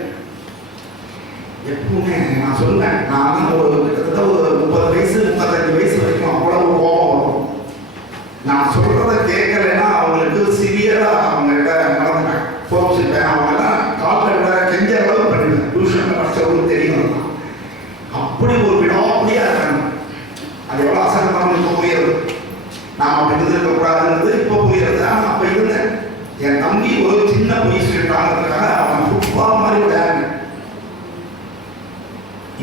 எப்பவுமே நான் சொல்லுவேன், நான் ஒரு கிட்டத்தட்ட ஒரு 30 வயசு 35 வயசு வரைக்கும் அவ்வளவு கோபம் வரும். நான் சொல்றதை கேட்கலைன்னா அவங்களுக்கு சிவியரா அவங்ககிட்ட நடந்துட்டேன். போச்சுட்டேன். அவங்கெல்லாம் காலில் விட கெஞ்ச அளவு பண்ணிட்டேன். டியூஷன் படிச்சவங்களுக்கு தெரியும். அப்படி ஒரு விடாப்படியா இருக்காங்க. அது எவ்வளோ அசகமாக இப்போ புரியுது. நாம் அப்படி இருந்திருக்கக்கூடாதுன்றது இப்போ புரியுது. ஆனால் அப்போ இருந்தேன். என் தம்பி ஒரு சின்ன பொய் சொல்லிட்டாங்கிறதுக்காக அவன் ஃபுட்பால் மாதிரி விளையாடுங்க.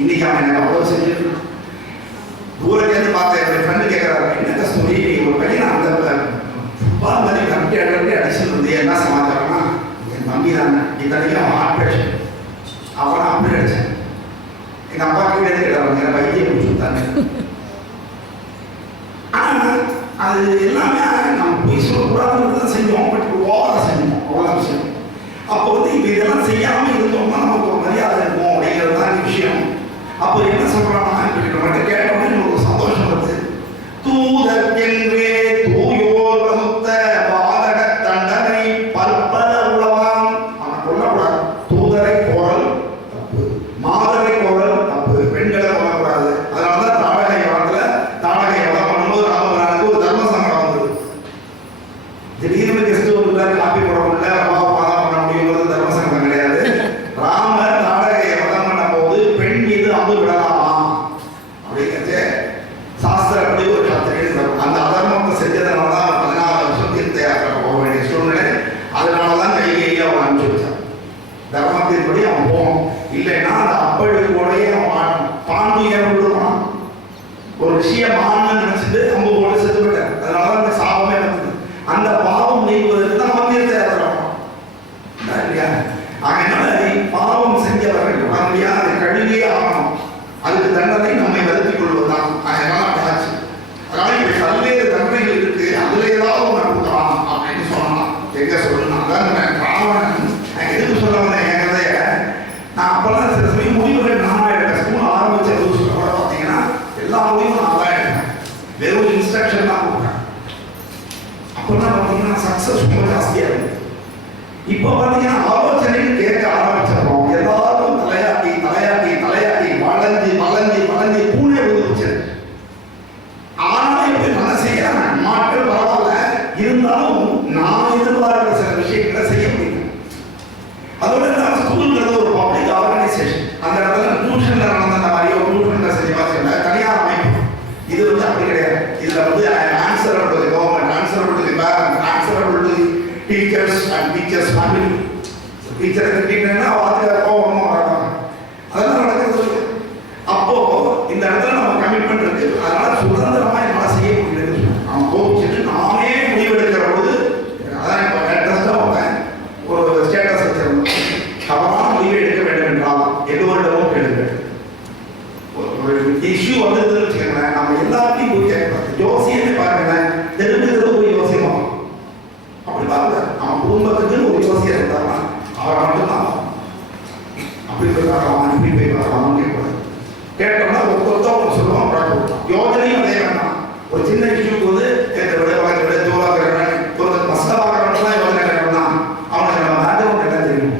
இன்னைக்கு அவன் எனக்கு அவ்வளோ செஞ்சுருக்கான். தூரத்துலேருந்து பார்த்தேன். என்னுடைய ஃப்ரெண்டு கேட்குறாரு, என்ன கஸ்தூரி ஒரு பையன் அந்த ஃபுட்பால் மாதிரி கம்பி அடிச்சுட்டு இருந்து என்ன சமாச்சாரம்னா என் தம்பி தானே. இத்தனைக்கும் அவன் ஹார்ட் பேஷண்ட். அவனை அப்படி அடித்தேன். எங்கள் அப்பா கிட்ட கேட்டாங்க, என் பையன் முடிச்சு விட்டாங்க. ஆனால் அது எல்லாமே நம்ம போய் சொல்லக்கூடாதுன்னு தான் செஞ்சோம். பட் ஓவராக செஞ்சோம். அவ்வளோதான் விஷயம். அப்போ இப்போ இதெல்லாம் செய்யாமல் இருந்தோம்னா நமக்கு ஒரு மரியாதை இருக்கும் அப்படிங்கிறது தான் விஷயம். அப்போ என்ன சொல்றாங்கன்னா, மட்டும் கேட்டோம்னா எனக்கு சந்தோஷம் வருது. தூதற்கென்றே தூயோர் வகுத்த பாதக தண்டனை பற்பல உளவாம். அவன் கொல்லக்கூடாது. தூதரை கோரல் தப்பு, மாதரை கோரல் தப்பு, பெண்களை கொல்லக்கூடாது. அதனாலதான் தாடகை வளம் பண்ணும்போது ராமபிரானுக்கு ஒரு தர்ம சங்கடம் வந்தது. திடீர்னு கெஸ்ட் வந்து காப்பி போட முடியல, ரமாவை பாதம் பண்ண முடியுங்கிறது தர்ம சங்கம் கிடையாது. ராமர் தாடகையை வதம் பண்ண போது பெண் மீது அம்பு விடலாமா அப்படிங்கிறது சாஸ்திரப்படி ஒரு கத்திரிக்கை. அந்த அதர்மத்தை செஞ்சதுனால தான் 14 வருஷம் தீர்த்த யாத்திரை போக வேண்டிய சூழ்நிலை. அதனால தான் கைகையை அவன் அனுப்பிச்சு வச்சான். தர்மத்தின்படி அவன் போகணும். இல்லைன்னா அந்த அப்பழுக்கோடையே அவன் பாண்டு ஏற்படுவான். ஒரு விஷயம் ஆன்னு நினைச்சிட்டு அம்பு போட்டு செத்து போயிட்டார். அதனால தான் அந்த சாபமே வந்தது. அந்த பாவம் நீங்குவதற்கு தான் அவன் தீர்த்த யாத்திரை இல்லையா? அதனால பாவம் செஞ்சவர்கள் உடனடியாக அதை கழுவியே ஆகணும். அதுக்கு தண்டனை நம்மை வருத்திக் கொள்வதுதான். அதனால ஆச்சு. அதனால இப்படி பல்வேறு தண்டனைகள் இருக்கு. அதுல ஏதாவது ஒன்று கொடுக்கலாம் அப்படின்னு சொல்லலாம். எங்க சொல்லணும் அதான் ராவணன். நான் எதுக்கு சொல்ல வந்தேன் என் கதைய, நான் அப்பெல்லாம் சில சமயம் முடிவுகள் நான் எடுத்தேன். ஸ்கூல் ஆரம்பிச்ச புதுசுல கூட பார்த்தீங்கன்னா எல்லா முடிவும் நான் தான் எடுத்தேன், வெறும் இன்ஸ்ட்ரக்ஷன் தான் கொடுப்பேன். அப்பெல்லாம் பார்த்தீங்கன்னா சக்சஸ் ரொம்ப ஜாஸ்தியாக இருக்கு. இப்போ பார்த்தீங்கன்னா ஆலோசனைன்னு கேட்க ஆரம்பிச்சிடறோம், எல்லாரும் தலையாட்டி தலையாட்டி தலையாட்டி வளைஞ்சி வளைஞ்சி வளைஞ்சி பூனை விழுந்துச்சது. ஆனாலும் இப்போ நான் செய்யறேன், மாற்றம் பரவாயில்ல, இருந்தாலும் நான் எதிர்பார்க்கிற சில விஷயங்களை செய்ய முடியும். அதோட நான் ஸ்கூல்ங்கிறது ஒரு பப்ளிக் ஆர்கனைசேஷன். அந்த இடத்துல டியூஷன்ல நடந்த மாதிரியோ டியூஷன்ல செஞ்ச மாதிரி தனியார் அமைப்பு. இது வந்து அப்படி கிடையாது. இதுல வந்து answerable to government, answerable to parent, answerable to teachers and teachers family. Teacher கிட்டீங்கன்னா வாத்தியார் கோவமும் வராங்க, அதெல்லாம் நடக்கிறது. அப்போ இந்த இடத்துல நம்ம கமிட்மெண்ட் இருக்கு. அதனால சுதந்திரமா என்னால் செய்ய முடியாது. அவன் கோபிச்சுட்டு நானே முடிவெடுக்கிற போது, அதான் இப்போ லேட்டஸ்டாக ஒரு ஸ்டேட்டஸ் வச்சிருந்தோம், தவறான முடிவை எடுக்க வேண்டும் என்றால் எல்லோரிடமும் கேளுங்கள். ஒரு இஷ்யூ வந்ததுன்னு வச்சுக்கோங்களேன், நம்ம எல்லாத்தையும் போய் கேட்கலாம். யோசியமே பாருங்களேன், தெரிஞ்சது போய் யோசிப்போம். அப்படி பாருங்க, அவன் குடும்பத்துக்கு ஒரு யோசியம் இருந்தாங்கன்னா அவரை மட்டும்தான் அப்படி சொல்றாங்க. அவன் அனுப்பி போய் அவன் கேட்கக்கூடாது. கேட்டோம்னா ஒருத்தர் சொல்லுவான், யோஜனையும் அதே வேண்டாம். ஒரு சின்ன இஷ்யூக்கு வந்து ஒரு மஸ்தவாக்கிறவங்கலாம் யோஜனை கேட்டோம்னா அவனுக்கு நம்ம பேக்ரவுண்ட் எல்லாம் தெரியும்.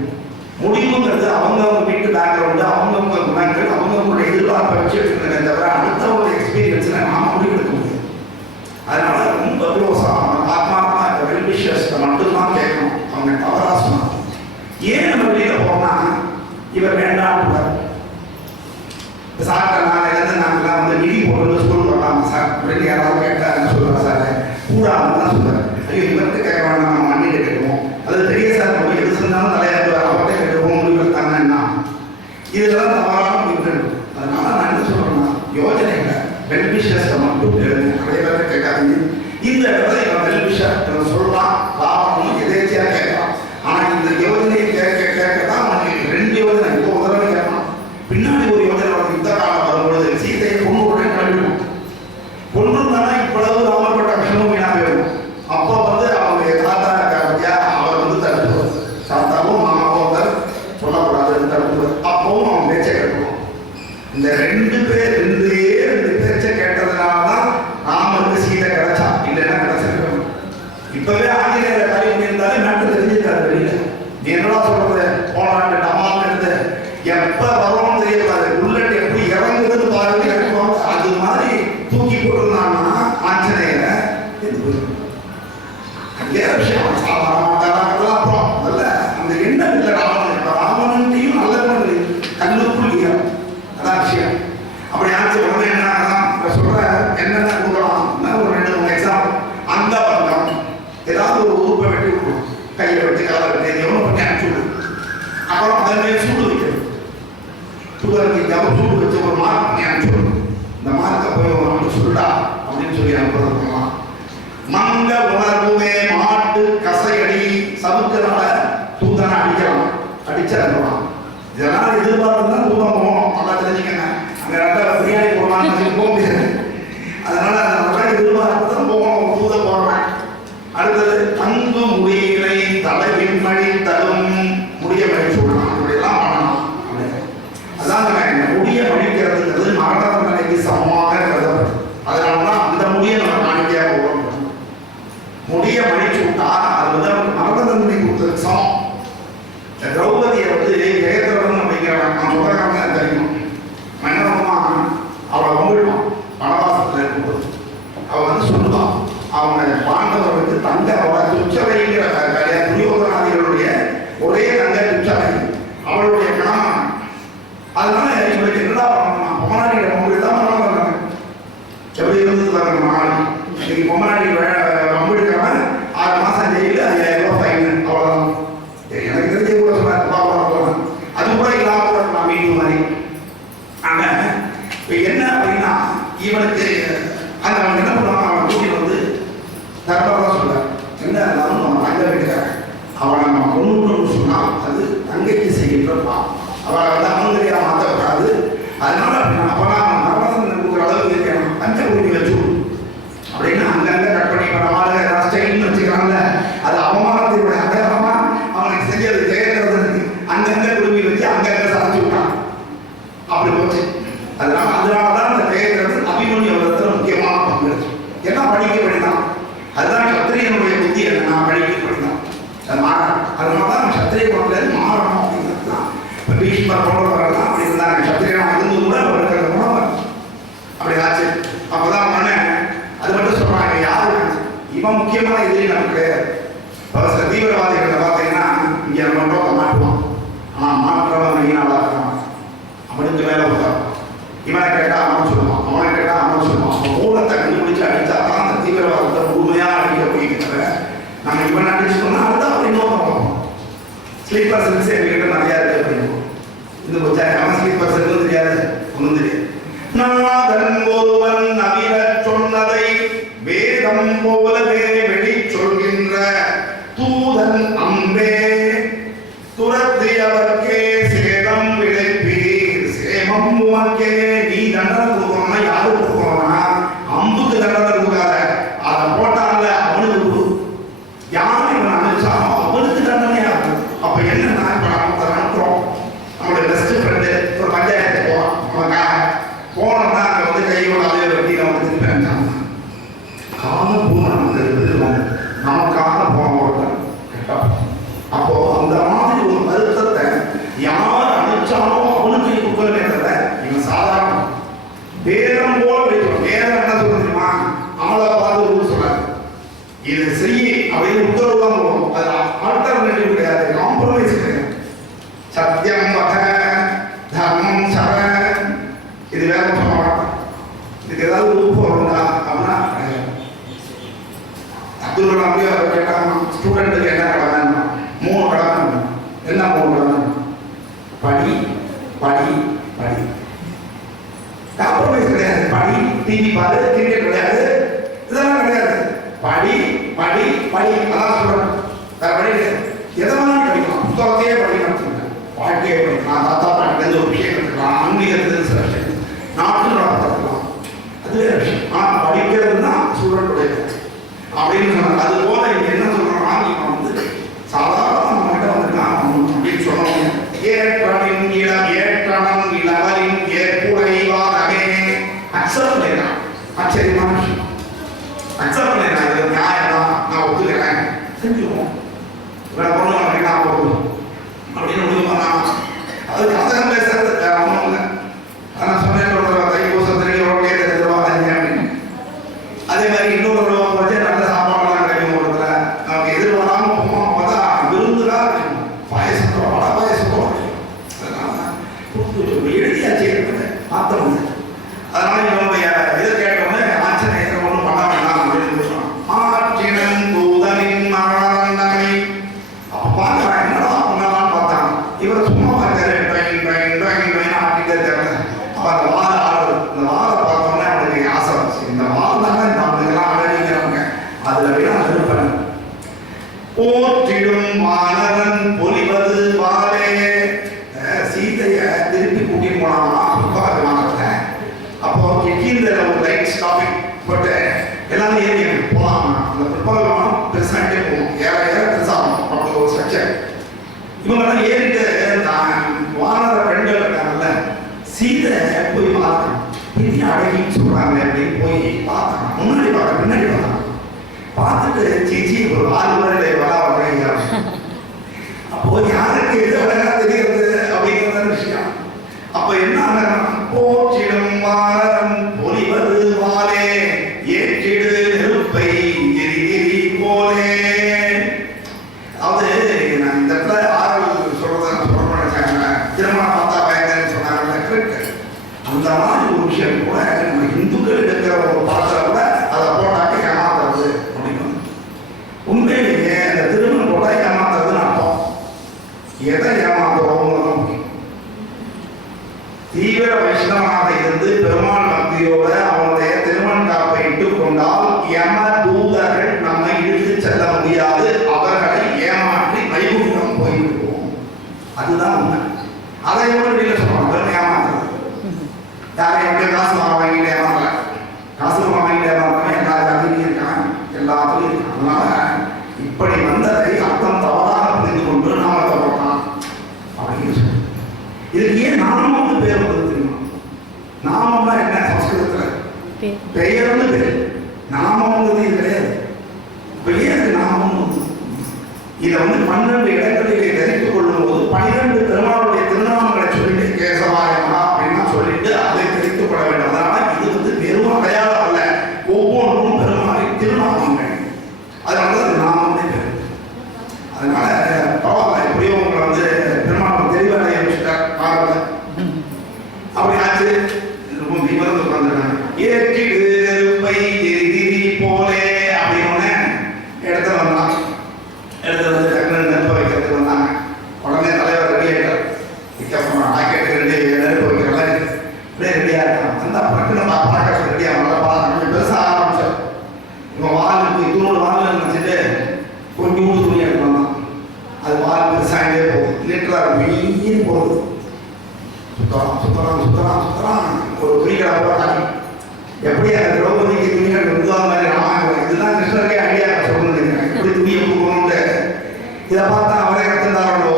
முடிவுங்கிறது அவங்கவுங்க வீட்டு பேக்ரவுண்டு, அவங்கவுங்க குணங்கள், அவங்கவுங்களுடைய எதிர்பார்ப்பை வச்சு எடுத்துக்கிறத தவிர அடுத்தவங்க எக்ஸ்பீரியன்ஸ்ல நாம முடிவு எடுக்க முடியாது. அதனால ரொம்ப க்ளோஸா ஆத்மாத்மா வெல்விஷர்ஸ்ட மட்டும்தான் கேட்கணும். அவங்க தவறா சொன்னாங்க. ஏன் நம்ம வெளியில போனா இவர் வேண்டாம் சார், நாளையிலேருந்து நாங்கள்லாம் வந்து நிதி போட்டு ஸ்கூல் வரலாமா சார் அப்படின்னு யாராவது கேட்டால் என்ன சொல்லுவாங்க சார், கூடாதுன்னு தான் சொல்லுவார். ஐயோ இவர்கிட்ட கேட்க வேண்டாம், நம்ம மண்ணில் கேட்குவோம். அது பெரிய சார் நம்ம எது சொன்னாலும் தலையாடுவார், அவர்கிட்ட கேட்டுவோம், முடிவு தாங்கன்னா இதெல்லாம் தவறான முடிவு. அதனால நான் என்ன சொல்றேன்னா, யோஜனைகளை வெல்விஷர்ஸ்ட மட்டும் கேளுங்க, நிறைய பேர்கிட்ட கேட்காதீங்க. இந்த இடத்துல இவன் வெல்விஷர் சொல்லலாம், லாபம் எதேச்சியாக கேட்கலாம். ஆனால் இந்த யோஜனையை கேட்க கேட்க தான் அவனுக்கு ரெண்டு யோஜனை இப்போ ஒரு தடவை கேட்கலாம். பின்னாடி ஒரு யோஜனை யுத்த காலம் வரும்பொழுது சீதையை பொண்ணு உடனே கிளம்பிடும். பொண்ணுன்னா இவ்வளவு ராமப்பட்ட விஷயமும் வீணாக இருக்கும். அப்போ வந்து அவருடைய தாத்தா இருக்காருயா, அவர் வந்து தடுப்புவார். தாத்தாவும் மாமாவும் வந்து சொல்லக்கூடாது தடுப்புவார். அப்பவும் அவன் பேச்சை கேட்கணும். இந்த ரெண்டு பேச்சை கேட்டதுனாலதான் ராமருக்கு சீதை கிடைச்சா, இல்லைன்னா கிடைச்சிருக்கணும். இப்பவே ஆங்கிலேயர் காரி பண்ணியிருந்தாலே நாட்டு தெரிஞ்சிருக்காரு வெளியில. நீ என்னடா சொல்றது, போனாண்டு டமால் இருந்து எப்ப வரும் தெரியக்கூடாது, புல்லட் எப்படி இறங்குறது பாருங்க, அது மாதிரி தூக்கி போட்டிருந்தாங்கன்னா ஆஞ்சநேயரை வேற விஷயம் சாதாரண அப்புறம் நல்ல அந்த எண்ணம் இல்லை. ராவணன்ட்டையும் நல்ல கண்ணுக்குள் ஈரம், அதான் விஷயம். அப்படி ஆச்சு உடனே என்ன சொல்ற, என்னென்ன கொடுக்கலாம் ஒரு 2-3 எக்ஸாம்பிள். அந்த பக்கம் ஏதாவது ஒரு உறுப்பை வெட்டி விட்டுரும், கையை வெட்டி காலை வெட்டி எவ்வளோ பண்ணி அனுப்பிச்சு விடு. அப்புறம் அதன் சூடு வைக்கிறது, சூடு வச்சு ஒரு மார்க் பண்ணி அனுப்பிச்சு, இந்த மார்க்கை போய் அவனுக்கு சொல்லிட்டா அப்படின்னு சொல்லி அனுப்புறதுலாம். மங்க உணர்வுமே மாட்டு கசையடி சவுக்கனால தூதனை அடிக்கலாம், அடிச்சிடலாம். இதெல்லாம் எதிர்பார்த்து தான் தூதம் போகணும், நல்லா தெரிஞ்சுக்கங்க. அங்கே ரெண்டாவது பிரியாணி போடலாம்னு போக முடியாது. அதனால அதெல்லாம் எதிர்பார்த்து தான் போகணும், தூதம் போடுறேன். அடுத்தது தங்கு முடியிலை தலைவின் மழி தரும் முடிய மழி சொல்லலாம், அப்படியெல்லாம் பண்ணலாம். அதான் முடிய மழிக்கிறதுங்கிறது மரண தண்டனைக்கு சமமாக கருதப்படுது. அதனாலதான் அந்த முடியை நம்ம காணிக்கையாக உருவாக்கணும். முடிய மழிச்சு விட்டா அது வந்து மரண தண்டனை கொடுத்தது சமம். திரௌபதியை வந்து ஜெயத்ரதன் அப்படிங்கிறவன் நான் சொல்றாங்க தெரியும். மன்னரமா அவளை வம்பிடுவான் வனவாசத்தில் இருக்கும்போது. அவள் வந்து சொல்லுவான், அவங்க பாண்டவர்களுக்கு தங்க அவளை துச்சலைங்கிற துரியோதனாதிகளுடைய ஒரே தங்க துச்சலை அவளுடைய கணவன். அதனால இவருக்கு என்னடா பண்ணணும், பொம்மநாட்டியோட வம்பு தான் பண்ண எப்படி இருந்தது பாருங்க. மகாணி இன்னைக்கு பொம்மநாட்டி வம்பு எடுக்கிறவன் 6 மாசம் ஜெயில 5000 ரூபாய் ஃபைன், அவ்வளோதான். எனக்கு தெரிஞ்ச கூட சொன்னார் போகலாம், அது கூட இல்லாம கூட நான் மீண்டும் மாதிரி. ஆனா இப்போ என்ன அப்படின்னா இவனுக்கு அந்த அவன் என்ன பண்ணுவான், அவன் கூட்டிட்டு வந்து தர்மதான் சொல்றார், என்ன இருந்தாலும் நம்ம தங்க வீட்டுக்காரன், அவனை நம்ம கொண்டு சொன்னால் அது தங்கைக்கு செய்கின்றப்பா, அவளை வந்து அவங்களையா மாற்றக்கூடாது. அதனால அப்பெல்லாம் மரணம் கொடுக்குற அளவுக்கு இருக்கணும், பஞ்ச ஊட்டி வச்சு அப்படின்னு அங்கங்க கட் பண்ணி பரவாயில்ல ஸ்டைல்னு வச்சுக்கிறாங்கல்ல, அது அவமானத்தினுடைய அதனாலதான் சத்திரிய குணத்துல மாறணும் அப்படிங்கிறது தான். இப்போ பீஷ்மர் போன்றவர்கள்லாம் அப்படி இருந்தாங்க. சத்திரியனா இருந்து கூட அவருக்கு அந்த குணம் வரும். அப்படி ஆச்சு. அப்பதான் மன்னன் அது மட்டும் சொல்றாங்க, யாரு இவன் முக்கியமான எதிரி நமக்கு கிடையாது. சில தீவிரவாதிகளை பார்த்தீங்கன்னா இங்க நம்ம மாட்டுவான், மாற்றவன் மெயினாக இருக்கான், அவனுக்கு மேல உட்கார். இவனை கேட்டா அவன் சொல்லுவான், அவனை கேட்டா அவன் சொல்லுவான். அவன் மூலத்தை கண்டுபிடிச்சு அடிச்சா தான் அந்த தீவிரவாதத்தை முழுமையா அடிக்க போய்கிட்ட. நம்ம இவன் அடிச்சுட்டோம்னா அதுதான் அவர் இன்னொரு பார்ப்போம். ஸ்லீப்பர் செல்ஸ் எங்ககிட்ட நிறையா இருக்கு அப்படின்னு இது கொஞ்சம் அவன் ஸ்லீப்பர் செல்லும் தெரியாது, ஒன்றும் தெரியாது. நாதன் ஒருவன் நவீன சொன்னதை வேதம் போலவே வெளி சொல்கின்ற தூதன் அம்பே துரத்தியவர்க்கே சேதம் விளைப்பீர் சேமம் உனக்கே. நீ தண்டனை கொடுக்கணும்னா யாருக்கு கொடுக்கணும்னா அம்புக்கு தண்டனை கொடுக்காத, அதை போட்டான்ல அவனுக்கு யாரு இவன் அனுப்பிச்சாலும் அவனுக்கு தண்டனையா இருக்கும். அப்ப என்னன்னா இப்ப நம்ம அனுப்புறோம், நம்மளுடைய பெஸ்ட் ஃப்ரெண்டு ஒரு பஞ்சாயத்து போறோம், அவன் போனோம்னா அங்க வந்து கையோட அதே வெட்டி நம்ம திருப்பி அனுப்பிச்சாங்க காலம் பூர்ணம் நமக்காக போன. அப்போ அந்த மாதிரி ஒரு வருத்தத்தை யார் அனுப்பிச்சாலும் அவனுக்கு கொடுக்கல. இவன் சாதாரண வேதம் போல வைக்கணும். வேதம் என்ன சொல்ல தெரியுமா, அவளை பார்த்து சொல்றாரு இதை செய்ய அப்படின்னு உத்தரவு தான் போகணும். அது ஆல்டர்னேட்டிவ் கிடையாது, காம்ப்ரமைஸ் கிடையாது. சத்தியம் வக தர்மம் சர இது வேதம் சொல்ல மாட்டான். இதுக்கு ஏதாவது உறுப்பு வரும்டா அப்படின்னா அப்துல் கலாம் கேட்டாங்க ஸ்டூடெண்ட்டுக்கு என்ன கடமை, 3 கடமை. என்ன 3 கடமை? படி படி படி. காம்ப்ரமைஸ் கிடையாது. படி, டிவி பாரு, கிரிக்கெட் கிடையாது, இதெல்லாம் கிடையாது. படி படி படி, அதான் சொல்றேன். வேற படி கிடையாது. எதை வேணாலும் படிக்கலாம், புத்தகத்தையே படிக்கலாம், வாழ்க்கையை படிக்கலாம், தாத்தா பாட்டிலேருந்து ஒரு விஷயம் கற்றுக்கலாம், ஆன்மீகத்திலிருந்து சில விஷயம், நாட்டு நடத்தலாம், அது வேற விஷயம். ஆனால் படிக்கிறது தான் ஸ்டூடெண்ட்டுடைய அப்படின்னு சொன்னாங்க. அது போல இங்க என்ன சொல்றோம்னா, இப்போ வந்து சாதாரண நம்மகிட்ட வந்துருக்கான் அப்படின்னு சொன்னோம். ஏற்றனின் இளம் ஏற்றனம் இளவரின் ஏற்புடைவாதே அக்செப்ட் பண்ணிடுறான். ஆச்சரியமான விஷயம். அக்செப்ட் பண்ணிடுறான். இது நியாயம் தான், நான் ஒத்துக்கிறேன், செஞ்சுக்குவோம். இவரை பொண்ணு அப்படின்னா போதும் அப்படின்னு முடிவு பண்ணான். அது கசகம் பேசுறது வேற ஒன்றும் இல்லை. ஆனால் சொன்னேன் தைப்பூசத்திற்கு ரோட்டே தெரிஞ்சிருவாங்க அப்படின்னு. அதே மாதிரி இன்னொரு போச்சு நல்ல சாப்பாடுலாம் கிடைக்கும். ஒரு இடத்துல நமக்கு எதிர்பாராம போமா பார்த்தா விருந்துதான் கிடைக்கும். பாயசத்தோட வட பாயசத்தோட எழுதியாச்சு மாற்ற முடியாது. அதனால இவனுடைய இதை கேட்டோன்னே ஆச்சரியம் ஒன்றும் பண்ண வேண்டாம் அப்படின்னு சொல்றான். ஆற்றினம் தூதனின் மரணை அப்ப பார்க்கறான், என்னடா பண்ணலாம்னு பார்த்தான். இவர் சும்மா பார்த்தாரு, ட்ரைன் ட்ரைன் ட்ரைன் ட்ரைன் ஆட்டிட்டே தேவை. அப்ப அந்த வார ஆடுறது, இந்த வாரை பார்த்தோன்னே அவனுக்கு ஆசை வந்துச்சு. இந்த வாரம் தானே இந்த அவனுக்கெல்லாம் அழகிக்கிறவங்க, அதுல வேணா நிறுத்தணும். போற்றிடும் வானரன் பொலிவது வாரே. சீதைய திருப்பி கூட்டிட்டு போனாமா விமானத்தை. அப்போ கீழே ஒரு லைட் ஸ்டாப்பிங் போட்டு எல்லாரும் ஏறி போகலாம். அந்த பிற்பகல் விமானம் பெருசாகிட்டே போகும், ஏற ஏற பெருசாகும். அப்படி ஒரு ஸ்ட்ரக்சர். இவங்கெல்லாம் ஏறிட்டு வானர பெண்கள் இருக்காங்கல்ல, சீதை போய் பார்க்கணும், பெரிய அழகின்னு சொல்றாங்க அப்படின்னு போய் பார்த்தாங்க. முன்னாடி பார்க்க பின்னாடி பார்த்தாங்க. பார்த்துட்டு சீச்சி ஒரு 6 பேர் வர வரையா. அப்போ யாருக்கு எது அழகா தெரிகிறது அப்படிங்கிற விஷயம். அப்ப என்ன போற்றிடும் வானரம் பொலிவது வாலே ஏற்றிடு நெருப்பை எரி போலே. அதாவது நான் இந்த இடத்துல ஆரல் சொல்றேன், திருமணம் பார்த்தா பயங்கரன்னு சொன்னாங்கல்ல, கிரிக்கெட் அந்த மாதிரி ஒரு விஷயம் கூட நம்ம இந்துக்கள் எடுக்கிற ஒரு படத்தில் கூட அதை போட்டாக்க ஏமாத்துறது அப்படின்னு. உண்மையிலேயே அந்த திருமணம் போட்டா ஏமாத்துறதுன்னு அர்த்தம். எதை ஏமாத்துறோம்? தீவிர வைஷ்ணவனாக இருந்து பெருமாள் பக்தியோட அவனுடைய திருமண காப்பை இட்டுக் கொண்டால் யம தூதர்கள் நம்மை இழுத்து செல்ல முடியாது, அவர்களை ஏமாற்றி வைகுண்டம் போய்விடுவோம். அதுதான் உண்மை. அதை எப்படி சொல்றாங்க, ஏமாத்துறது. யாரையும் அப்படியே காசு வாங்கிட்டு ஏமாறல, காசு வாங்கிட்டு ஏமாறவன் எல்லா ஜாதியிலும் இருக்கான், எல்லாத்துலையும் இருக்கான். அதனால இப்படி வந்ததை அர்த்தம் தவறாக புரிந்து கொண்டு நாம தவறான் அப்படின்னு சொல்லி இதுக்கு ஏன் நாமம் வந்து பேர் வந்து தெரியுமா? நாமம்னா என்ன? சம்ஸ்கிருதத்துல பெயர்னு பேர், நாமம் வந்து இது கிடையாது. இப்ப ஏன் நாமம் இதை வந்து 12 இடங்களிலே தரித்துக் கொள்ளும் போது 12 பெருமாளுடைய திருநாமங்களை சொல்லிட்டு கேசவாயமா அப்படின்னா சொல்லிட்டு அதை தரித்துக் கொள்ள வேண்டும். அதனால இது வெறும் அடையாளம் அல்ல, ஒவ்வொன்றும் பெருமாளின் திருநாமங்கள். அதனால அது நாமமே பேர். அதனால பரவாயில்ல, எப்படியோ உங்களை பெருமாள் தெளிவாக வச்சுட்டார் பாருங்க. அப்படி ஆச்சு. ரொம்ப விமர்ந்து உட்காந்துருக்காங்க. ஏற்றிடு நெருப்பை எரிதிரி போலே அப்படின்னு இடத்துல வந்தாங்க. இடத்துல டக்குனு நெருப்பை வைக்கிறதுக்கு வந்தாங்க. உடனே தலைவர் ரெடி ஆகிட்டார். ராக்கெட்டு நெருப்பு வைக்கிறதெல்லாம் இப்படியே ரெடியாக இருக்காங்க. அந்த பறக்குன்னு பறக்க ரெடியாக நல்லா பார்த்து பெருசாக ஆரம்பிச்சார். இப்போ வாலுக்கு இன்னொரு வால் நினச்சிட்டு கொஞ்சம் துணி எடுக்கணும் தான். அது வால் பெருசாகிட்டே போகுது. லிட்டராக வெயில் போகுது. சுத்தலாம் ஒரு துணிக்கடை போட்டாங்க. எப்படி அந்த திரௌபதிக்கு துணிகள் உருவாத மாதிரி ராமாயணம். இதுதான் கிருஷ்ணருக்கே ஐடியா சொல்லணும்னு நினைக்கிறேன். எப்படி துணியை கொடுக்கணும்னு இதை பார்த்தா அவரே கற்றுந்தாரோ.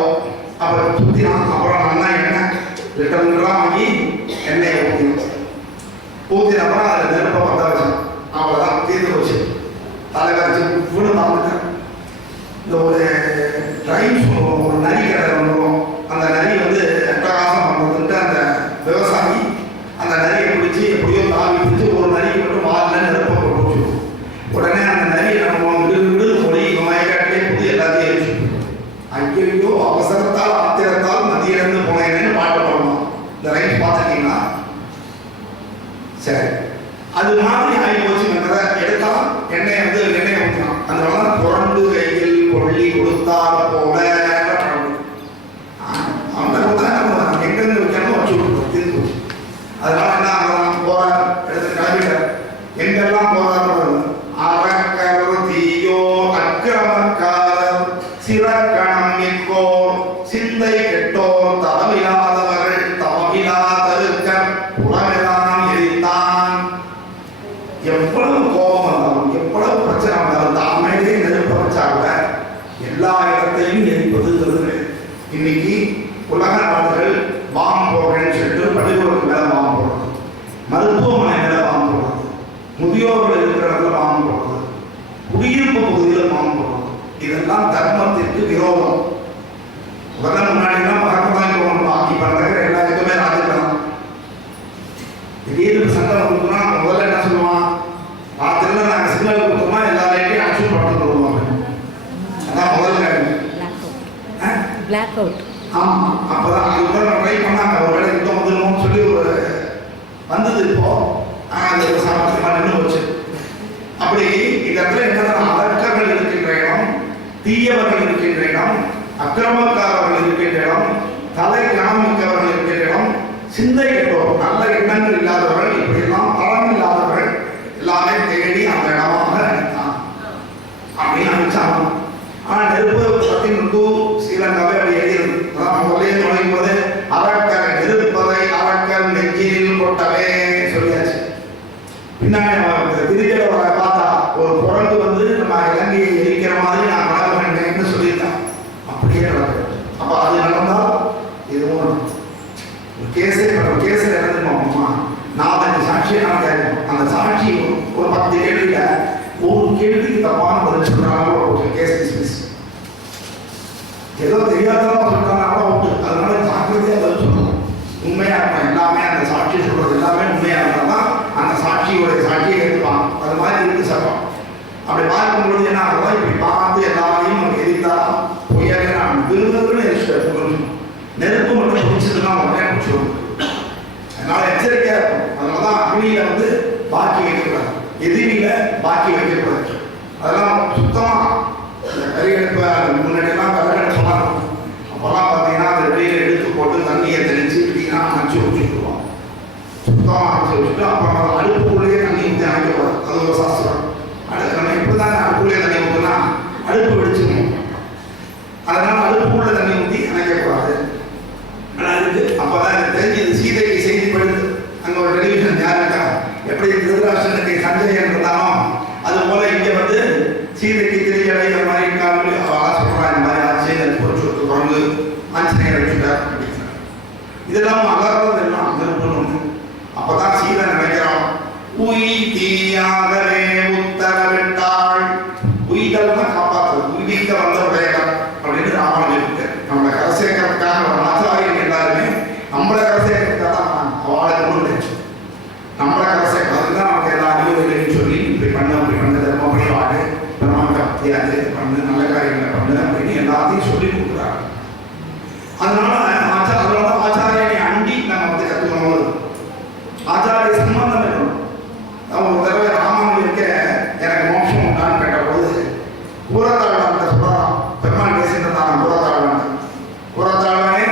அப்புறம் சுற்றினான். அப்புறம் நல்லா எண்ணெய் லிட்டர் வாங்கி எண்ணெயை ஊற்றின அப்புறம் அதில் நெருப்பை பற்ற வச்சோம். அவ்வளோதான், தீர்ந்து போச்சு. தலைவரைச்சு வீடு பார்த்துட்டேன். இந்த ஒரு ட்ரைன்ஸ் ஒரு நரி கடை வந்துடும். அந்த நரி அட்டகாசம் பண்ணுறதுன்ட்டு அந்த விவசாயி அந்த நரியை பிடிச்சி எப்படியோ தாவி பிடிச்சி ஒரு நரிக்கு மட்டும் வாலில் நெருப்பை போட்டு வச்சுருவோம். உடனே அந்த நரியை நம்ம விடு மொழி மயக்காட்டிலே புது எல்லாத்தையும் எழுதிட்டு ஐயோ அவசரத்தால் ஆத்திரத்தால் நதியிலிருந்து போனேன்னு பாட்டு பாடணும். இந்த ரைட் பார்த்துட்டீங்களா? சரி, அது மாதிரி ஆகி போச்சுங்கிறத எடுத்தால் எண்ணெயை எண்ணெயை ஊற்றலாம். அதனால புரண்டு கையில் கொள்ளி கொடுத்தால் போல எங்கெங்க வைக்கணும் வச்சு விட்டுருவோம். தீர்ந்து போச்சு. அதனால என்ன ஆகலாம், போறார் எடுத்து கிளம்பிட்டார். எங்கெல்லாம் போறாரு, அறக்கரு தீயோ அக்கிரமக்காரர் சிறக்கணம் மிக்கோர் சிந்தை கெட்டோர் தவமில்லாதவர்கள் தவமில்லாதருக்க புலமெல்லாம் எரித்தான். எவ்வளவு கோபம் வந்தாலும் எவ்வளவு பிரச்சனை வந்தாலும் தாமேலே நெருப்ப வச்சாங்க எல்லா இடத்தையும் எரிப்பதுங்கிறது. இன்னைக்கு உலக நாடுகள் பாம்பு போடுறேன்னு சொல்லிட்டு பள்ளிக்கூடத்துக்கு மேல பாம்பு போடுறது, மருத்துவமனை மேல பாம்பு போடுறது, முதியோர்கள் இருக்கிற இடத்துல பாம்பு போடுறது, குடியிருப்பு பகுதியில் பாம்பு போடுறது. இதெல்லாம் தர்மத்திற்கு விரோதம். முதல்ல முன்னாடிலாம் பக்கத்தான் போகணும். இப்ப நடக்கிற எல்லா இதுக்குமே ராஜ்யம். திடீர்னு சண்டை கொடுத்தோம்னா முதல்ல என்ன சொல்லுவான், ராத்திரில நாங்கள் சிக்னல் கொடுத்தோம்னா எல்லா லைட்டையும் அக்ஷன் படுத்து கொடுவாங்க. அதான் முதல் கேள்வி. Black out. ஆமா, அப்பதான் அதுக்கு ட்ரை பண்ணாங்க. ஒரு வேலை யுத்தம் வந்துடணும்னு சொல்லி ஒரு வந்தது. இப்போ அந்த சாமர்த்தியமா நின்று வச்சு அப்படி இந்த இடத்துல என்ன, அதற்கர்கள் இருக்கின்ற இடம், தீயவர்கள் இருக்கின்ற இடம், அக்கிரமக்காரர்கள் இருக்கின்ற இடம், தலை கிராமிக்கவர்கள் இருக்கின்ற இடம், சிந்தை கெட்டோர் நல்ல எண்ணங்கள் இல்லாதவர்கள், இப்படி எல்லாம் பலம் இல்லாதவர்கள் எல்லாமே தேடி அந்த இடமாக நினைத்தான் அப்படின்னு நினைச்சாங்க. ஆனா நெருப்பு பத்தி ஸ்ரீலங்காவே அப்படி எழுதியிருக்கு. அதான் முதலே நுழையும் போது அரக்கர் நெருப்பதை அரக்கர் நெஞ்சில் கொட்டவே சொல்லியாச்சு. பின்னாடி திருச்செவரை பார்த்தா ஒரு குரங்கு நம்ம இலங்கையை எரிக்கிற மாதிரி நான் நடக்கிறேன்னு சொல்லியிருக்கேன். அப்படியே நடக்கும். அப்ப அது நடந்தால் இதுவும் கேஸில் இறந்துருமா 4-5 சாட்சியை நான் கேட்கணும். அந்த சாட்சி ஒரு 10 கேள்வியில ஒரு கேள்விக்கு தப்பான பதில் சொல்றாங்க, கேஸ் டிஸ்மிஸ். ஏதோ தெரியாததான் சொல்றாங்க, அவ்வளோ உண்டு. அதனால ஜாக்கிரதையா பதில் சொல்லணும். உண்மையா இருக்கும் எல்லாமே. அந்த சாட்சி சொல்றது எல்லாமே உண்மையா இருந்தால்தான் அந்த சாட்சியோடைய சாட்சியை எடுத்துப்பாங்க. அது மாதிரி இருக்கு சட்டம். அப்படி பார்க்கும்பொழுது என்ன ஆகுதா, இப்படி பார்த்து எல்லாரையும் நம்ம எரித்தா பொய்யாலே நான் விருதுன்னு எரிச்சு நெருப்பு மட்டும் பிடிச்சதுன்னா உடனே பிடிச்சிடும். அதனால எச்சரிக்கையா இருக்கும். அதனாலதான் அக்னியில பாக்கி வைக்கக்கூடாது, எதிரியில பாக்கி வைக்கக்கூடாது. அதெல்லாம் சுத்தமா கறியெடுப்பு முன்னாடியெல்லாம் கல்லெடுப்பு சொன்னாங்க. அப்பெல்லாம் பார்த்தீங்கன்னா அந்த வெளியில எடுத்து போட்டு தண்ணியை தெளிச்சு இப்படின்னா அணைச்சி வச்சுருவோம். சுத்தமாக அணைச்சி வச்சுட்டு அப்புறம் அடுப்புக்குள்ளேயே தண்ணி ஊற்றி அணைக்கக்கூடாது. அது ஒரு சாஸ்திரம். நம்ம இப்படிதான் அடுப்புக்குள்ளேயே தண்ணி ஊற்றினா அடுப்பு வெடிச்சிடணும். அதனால அடுப்புக்குள்ள தண்ணி ஊற்றி அணைக்கக்கூடாது. அப்பதான் எனக்கு தெரிஞ்சது சீதைக்கு செய்தி படுது. அங்க ஒரு டெலிவிஷன் யாருக்கா எப்படி திருதராஷ்டிரனுக்கு சஞ்சயன் இருந்தானோ அது போல இங்க சீதைக்கு தெரியலை இந்த மாதிரி இருக்காங்க. சொல்றான் இந்த மாதிரி ஆச்சு பொறுத்து தொடர்ந்து ஆஞ்சநேயர் வச்சுட்டார் அப்படிங்கிறார். இதெல்லாம் அகர்றது எல்லாம் நெருப்பணும். அப்பதான் சீதை நினைக்கிறான், உய் தீயாகவே உத்தரவிட்டாள். உயிர்கள் தான் காப்பாற்றுறது, உயிர்க்க வந்த உடையகள் அப்படின்னு சொல்லி கொடுக்குறாங்க. அதனால ஆச்சாரியனை அண்டி நம்ம வந்து கற்றுக்கணும். ஆச்சாரிய சம்பந்தம் இருக்கணும். நான் ஒரு தடவை ராமாவில் இருக்க எனக்கு மோட்சம் உண்டான்னு கேட்ட போது கூறத்தாழ்வான் சொல்றான். பெருமாள் பேசின்றான் கூறத்தாழ்வானே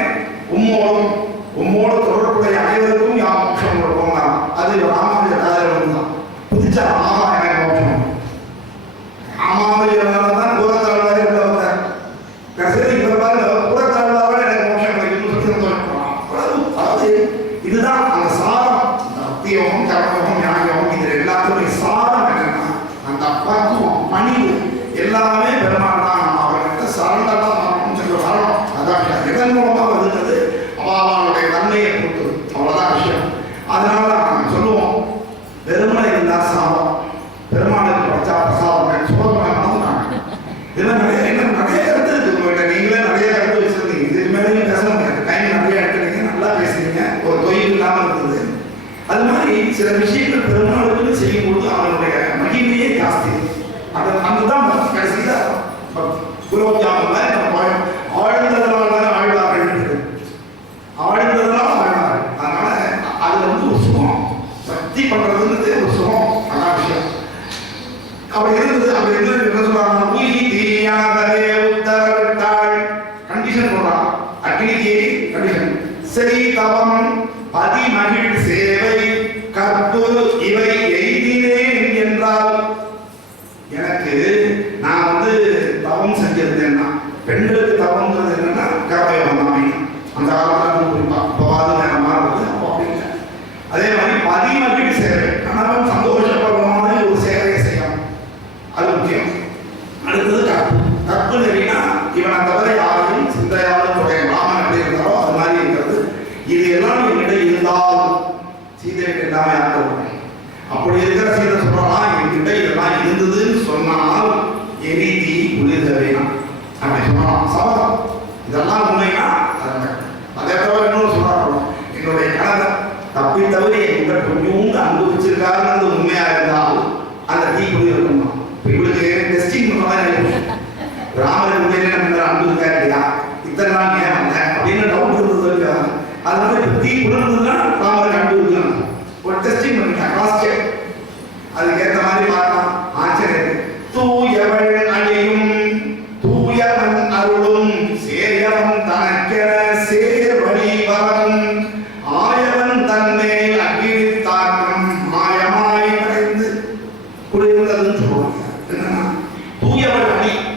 உம்மோடு தொடர்புடைய அனைவருக்கும் யா மோட்சம் கொடுப்போம். அது ராமாவுடைய காதல் தான் புதிச்சா ஆமா எனக்கு மோட்சம் ராமாவுடைய தான் கூறத்தாழ்வாரே உள்ள வந்தார். கடைசியில் இவர் பாருங்க கூறத்தாழ்வாரே எனக்கு மோட்சம் கிடைக்கும்னு சொல்லி அதாவது இதுதான் அந்த சாரம். பக்தியோகம் கர்மயோகம் ஞானயோகம் இது எல்லாத்துக்குமே சாரம் என்னன்னா அந்த பக்குவம் பணிவு எல்லாமே பெருமாள் தான். நம்ம அவர்கிட்ட சரண்டா தான் சொல்ல வரணும். அதான் இதன் மூலமாக வருகிறது அவனுடைய நன்மையை கொடுத்தது. அவ்வளவுதான் விஷயம். அதனால நாங்கள் சொல்லுவோம் வெறுமனை இருந்தால் சாதம் பெருமாளுக்கு வச்சா பிரசாதம் சோதனை இதெல்லாம் நிறைய கருத்து இருக்கு உங்கள்கிட்ட. நீங்களே நிறைய கருத்து வச்சிருந்தீங்க. இதுக்கு மேலேயும் பேச முடியாது. டைம் நிறைய எடுத்துறீங்க. நல்லா பேசுறீங்க. ஒரு தொழில் இல்லாமல் இருந்தது. அது மாதிரி சில விஷயங்கள் பெருமாளுக்கு செய்யும்போது அவனுடைய மகிமையே ஜாஸ்தி. அதுதான் கடைசியில் குலோப் ஜாமுன் நம்ம ஆழ்ந்ததனால தான் ஆழ்வார்கள் இருக்குது. ஆழ்ந்ததனால ஆழ்வார்கள். அதனால அது வந்து ஒரு சுகம். பக்தி பண்றதுன்றது ஒரு சுகம். அதான் விஷயம். அப்படி இருந்தது. அப்படி இருந்தது என்ன சொல்றாங்க? உயிரி தீயாதே உத்தரவிட்டாள் கண்டிஷன் போடுறான். அக்னிக்கு கண்டிஷன். சரி தவம் பதிமகிழ் சேவை கற்பு இவை எய்தினேன் என்றால் எனக்கு நான் வந்து தவம் செஞ்சிருந்தேன்னா பெண்களுக்கு தவம்ன்றது என்னன்னா கர்மயோகம் தான். அந்த காலத்தில் குறிப்பா இப்போவாது நேரம் மாறுறது. அப்போ அப்படிங்க அதே மாதிரி பதிமகிழ் சேவை கணவன் சந்தோஷப்படுறமான ஒரு சேவையை செய்யணும். அது முக்கியம். அடுத்தது கற்பு. கற்பு நெறினா இவனை தவிர யாரையும் சிந்தையாலும் தொடங்க ராமன் எப்படி இருந்தாரோ அது மாதிரி இருக்கிறது. இது எல்லாம் என்கிட்ட இருந்தால் சீதைகிட்ட இல்லாம யாரும் அப்படி இருக்கிற சீதை சொல்றான் என்கிட்ட இதெல்லாம் இருந்ததுன்னு சொன்னால் எரி தீ குளிர்த வேணாம் அப்படி சொன்னான். சபதம் இதெல்லாம் உண்மைனா அதே தவிர இன்னொரு சொல்றாங்க என்னுடைய கணவர் தப்பி தவிர என்கிட்ட கொஞ்சோண்டு அனுபவிச்சிருக்காருன்றது உண்மையா இருந்தால் அந்த தீ குளிர் இவங்களுக்கு டெஸ்டிங் பண்ணலாம். ராமருக்கு உண்மையிலே நம்ம அன்பு இருக்கா இல்லையா இத்தனை நாள் ஏன் வந்தேன் அப்படின்னு டவுட் இருந்தது. அதனால இப்போ தீ குளிர்ந்ததுன்னா ராமருக்கு அன்பு இருக்கலாம். ஒரு டெஸ்டிங் பண்ணிட்டான். Cross check. அதுக்கேற்ற மாதிரி பார்க்கலாம். ஆச்சரியம். தூயவள் அழியும் தூயவன் அருளும் சேயவன் தனக்கென சேர்வழி வரும் ஆயவன் தன்மேல் அகிழ்த்தாக்கம் மாயமாய் மறைந்து குளிர்ந்ததுன்னு சொல்லுவாங்க. என்னன்னா தூயவள்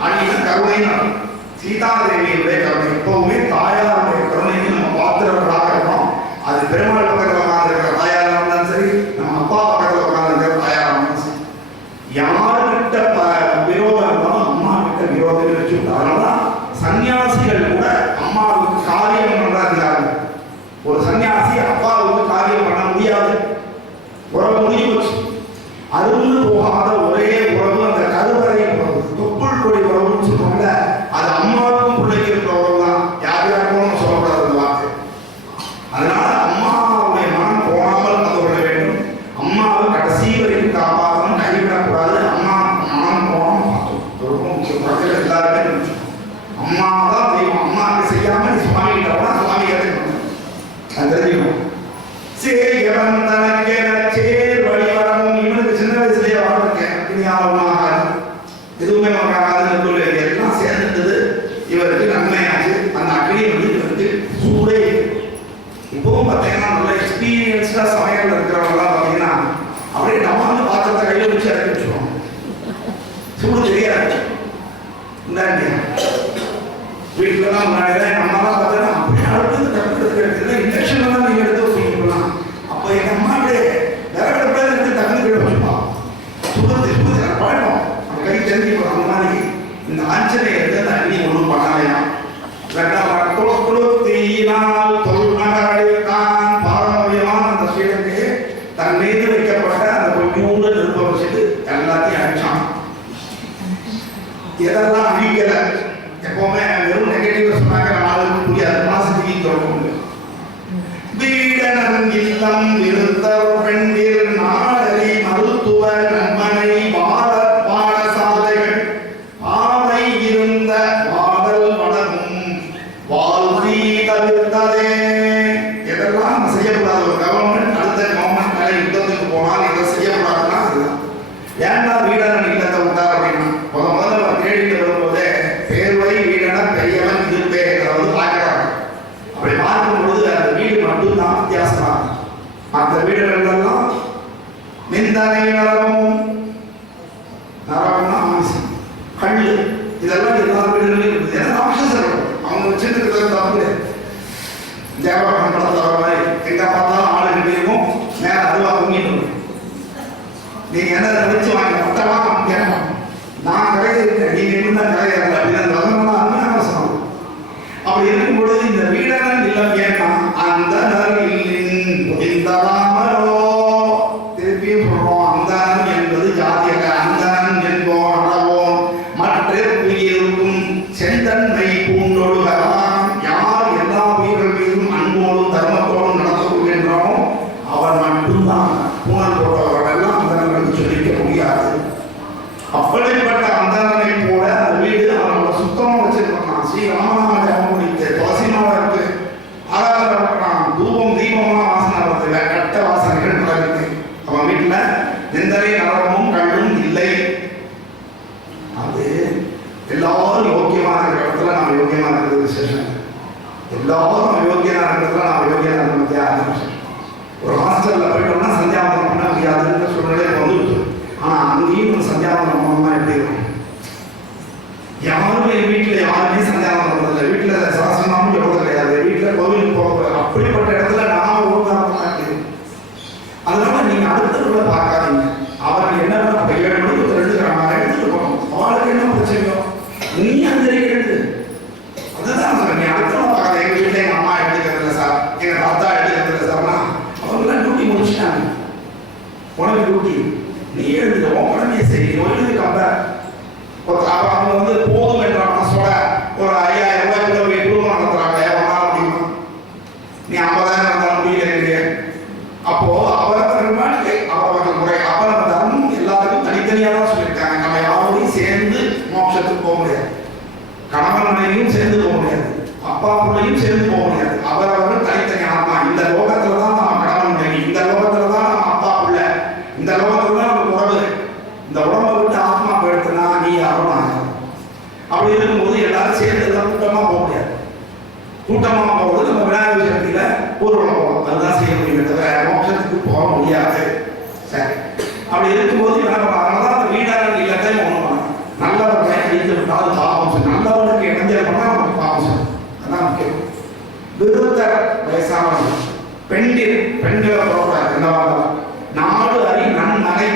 அழின கருணைன்னு சீதாதேவியுடைய கருணை. எப்பவுமே தாயாருடைய கருணைக்கு நம்ம பாத்திரப்படாக இருக்கணும். அது பெருமாள் பக்கத்தில் உட்கார்ந்து இருக்கிற தாயாரா இருந்தாலும் சரி, நம்ம அப்பா பக்கத்தில் உட்கார்ந்து இருக்கிற தாயாரா இருந்தாலும் சரி, யாருக்கிட்ட விரோதம் இருந்தாலும் அம்மா கிட்ட விரோதம் வச்சு. அதனாலதான் சன்னியாசிகள் கூட அம்மாவுக்கு காரியம் பண்ற அதிகாரம். ஒரு சன்னியாசி அப்பாவுக்கு காரியம் பண்ண முடியாது. உறவு முடிவு வச்சு அருந்து போகாத ஒரே உறவு அந்த கருவறை உறவு, தொப்புள் கொடி உறவுன்னு சொல்லுவாங்க. அது அம்மாவுக்கும் பிள்ளைக்கு இருக்கிற உறவு தான். யார் யாருக்கும் சொல்லக்கூடாது அந்த வார்த்தை. அதனால அம்மாவுடைய மனம் போகாமல் பார்த்து கொள்ள வேண்டும். அம்மாவை கடைசி வரைக்கும் காப்பாற்றணும், கைவிடக்கூடாது. அம்மா மனம் போகாமல் பார்த்தோம் ரொம்ப முக்கியம். எல்லாருமே அம்மா தான் தெய்வம். அம்மாவுக்கு செய்யாம நீ சுவாமி கிட்ட சுவாமி ஏற்றுக்கணும். அது தெரிஞ்சுக்கணும். சேயவன் தனக்கென சேர் வழிவரமும். இவனுக்கு சின்ன வயசுலேயே வாழ்க்கை ஆகாது, எதுவுமே ஆகாதுன்னு சொல்லி எல்லாம் சேர்ந்துட்டது. இவருக்கு நன்மையாச்சு. அந்த அக்னி வந்து இவருக்கு சூடே. இப்பவும் பார்த்தீங்கன்னா நல்ல எக்ஸ்பீரியன்ஸ்டா சமையல் இருக்கிறவங்கலாம் பார்த்தீங்கன்னா அப்படியே நம்ம வந்து பாத்திரத்தை கையில் வச்சு இறக்கி வச்சுருவோம். சூடு தெரியாது. வீட்டுலலாம் முன்னாடி நம்மலாம் பார்த்தீங்கன்னா அப்படியே அடுத்தது கற்றுக்கிறது எடுத்துக்கலாம். இன்ஜெக்ஷன் தான் நீங்கள் எடுத்து வச்சுக்கலாம். அப்போ எங்கள் அம்மா அப்படியே விறகு எடுத்து தகுந்த கீழே வச்சுப்பான். சுடுறது பழக்கம் நம்ம கை தெரிஞ்சுக்கணும். அந்த மாதிரி இந்த ஆஞ்சநேயருக்கு அந்த அக்னி ஒன்றும் பண்ணலையாம். தீயினால் தொல்நகரைத்தான் பாரம்பரியமான அந்த ஸ்ரீலங்கையை தன் மீது வைக்கப்பட்ட அந்த கொஞ்சோண்டு நெருப்ப வச்சுட்டு எல்லாத்தையும் அழிச்சான். எதெல்லாம் அழிக்கல. எப்பவுமே வெறும் நெகட்டிவ் சொன்னாங்க நம்மளுக்கு புரியாது. மாசத்துக்கு தொடக்க முடியும். நிலவிருந்ததே. எதெல்லாம் நம்ம செய்யக்கூடாது, ஒரு கவர்மெண்ட் அடுத்த கவர்மெண்ட் மேலே யுத்தத்துக்கு போனால் இதை செய்யக்கூடாதுன்னா அதுதான். ஏன்னா வீடனன் இல்லத்தை விட்டார் அப்படின்னா முதல்ல அவர் கேள்விட்டு வரும்போதே பேர்வை வீடன பெரியவன் இருப்பே அதை பார்க்கிறாங்க. அப்படி பார்க்கும் பொழுது அந்த வீடு மட்டும்தான் வித்தியாசமா இருக்கும். மற்ற வீடுகளெல்லாம் நிந்தனை நரகமும், நரகம்னா ஆமிசம், கல்லு, இதெல்லாம் எல்லா வீடுகளிலும் இருக்குது. ஏன்னா ராட்சசர்கள் அவங்க வச்சுட்டு இருக்கிறது தப்பு. தேவபக்தன் படத்தில் வர மாதிரி எங்க பார்த்தாலும் ஆளுகிட்டு இருக்கும், மேல அதுவா குங்கிட்டு இருக்கும். நீங்க என்ன நினைச்சு வாங்க மொத்தமா கேட்கணும். நான் கரையை இருக்கேன், நீங்க இன்னும் கரையை இல்லை அப்படின்னு வசனம்லாம் அருமையான வசனம். அப்படி இருக்கும் பொழுது இந்த வீடனன் இல்லம் ஏன்னா அந்த முடிந்ததாமலோ, திருப்பியும் சொல்றோம், அந்தனன் என்பது ஜாதியக, அந்தனன் என்போம் அறவோம் மற்ற உயிருக்கும் செந்தன்மை பூண்டொழுகலாம். யார் எல்லா உயிர்கள் மீதும் அன்போடும் தர்மத்தோடும் நடந்து கொள்கின்றானோ அவன் மட்டும்தான். பூனல் போட்டவர்களெல்லாம் அந்தனர்களுக்கு சொல்லிக்க முடியாது. அப்படிப்பட்ட அந்தனனை போல அந்த வீடு அவனோட சுத்தமாக வச்சிருக்கான். ஸ்ரீ ராமநாம ஜபம் முடித்து துளசிமாவை இருக்கு, ஆராதனை இருக்கிறான், தூபம் தீபமா வாசனை வருது, கட்ட வாசனைகள் நடக்குது. அவன் வீட்டுல நிந்தனை நரகமும் கல்லும் இல்லை. அது எல்லாரும் யோக்கியமாக இருக்கிற இடத்துல நாம் யோக்கியமாக இருக்கிறது விசேஷம். எல்லாரும் அயோக்கியமாக இருக்கிறதுல நாம் யோக்கியமாக இருக்க ஆரம்பிச்சோம். ஒரு ஹாஸ்டல்ல போயிட்டோம்னா சந்தியாவதனம் பண்ண முடியாதுன்ற சூழ்நிலை வந்துவிட்டு, ஆனா அங்கேயும் சந்தியாவதனம் பண்ணணும்னா எப்படி இருக்கும்? யாருமே வீட்டுல யாருமே சந்தியாவதனம் பண்றதில்லை, வீட்டுல சாசனமும் எவ்வளவு கிடையாது, வீட்டுல கோவிலுக்கு போகக்கூடாது. அப்படிப்பட்ட இடத்துல நாம ஒழுங்காக அதனால நீங்க அடுத்தவர்களை பார்க்காதீங்க. அவர்கள் என்ன பண்ண 7 மணிக்கு எடுத்துக்கிறாங்க, எடுத்துட்டு போகணும். அவளுக்கு என்ன பிரச்சனையோ நீ அந்த எடுத்து, அதுதான் நீ அடுத்தவங்க பார்க்காத. எங்க வீட்டுல எங்க அம்மா எடுத்துக்கிறது இல்லை சார், எங்க தாத்தா எடுத்துக்கிறது இல்லை சார்னா அவங்களாம் டியூட்டி முடிச்சுட்டாங்க. உனக்கு டியூட்டி நீ எழுதுக்க, உன் கடமையை செய்ய எழுதி கம்பேர். அவங்க வந்து போதும் என்ற மனசோட ஒரு 5000 ரூபாய்க்குள்ள போய் குடும்பம் நடத்துறாங்க, எவ்வளோ முடியுமா? நீ 50,000 இருந்தாலும் முடியல. அப்போ அவரவர்கள் முறை அவரவர் தர்மம் எல்லாருக்கும் தனித்தனியாக தான் சொல்லியிருக்காங்க. நம்ம யாரோடையும் சேர்ந்து மோட்சத்துக்கு போக முடியாது, கணவன் மனைவியும் சேர்ந்து போக முடியாது, அப்பா பிள்ளையும் சேர்ந்து போக முடியாது. அவரவர்கள் தனித்தனி ஆத்மா. இந்த லோகத்துல தான் நம்ம கணவன் மனைவி, இந்த லோகத்துல தான் நம்ம அப்பா பிள்ளை, இந்த லோகத்துல தான் நம்ம உறவு. இந்த உடம்பை விட்டு ஆத்மா போயிடுத்துனா நீ யாரும் ஆகும். அப்படி இருக்கும்போது எல்லாரும் சேர்ந்து கூட்டமா போக முடியாது. கூட்டமா போகும்போது நம்ம விநாயகர் சக்தியில ஊர்வலம் போகணும், அதுதான் செய்ய முடியும், தவிர மோட்சத்துக்கு போக முடியாது. சரி, அப்படி இருக்கும்போது அதனாலதான் அந்த வீடாளர் இல்லத்தையும் ஒண்ணு பண்ணணும். நல்லவர்களை அடித்து விட்டால் பாவம் சொல்லு, நல்லவனுக்கு இணைஞ்சல் பண்ணா நமக்கு பாவம் சொல்லு, அதான் முக்கியம். விருத்த வயசானவர்கள் பெண்களை போகக்கூடாது. என்னவாக நாடு அறி நன்மனை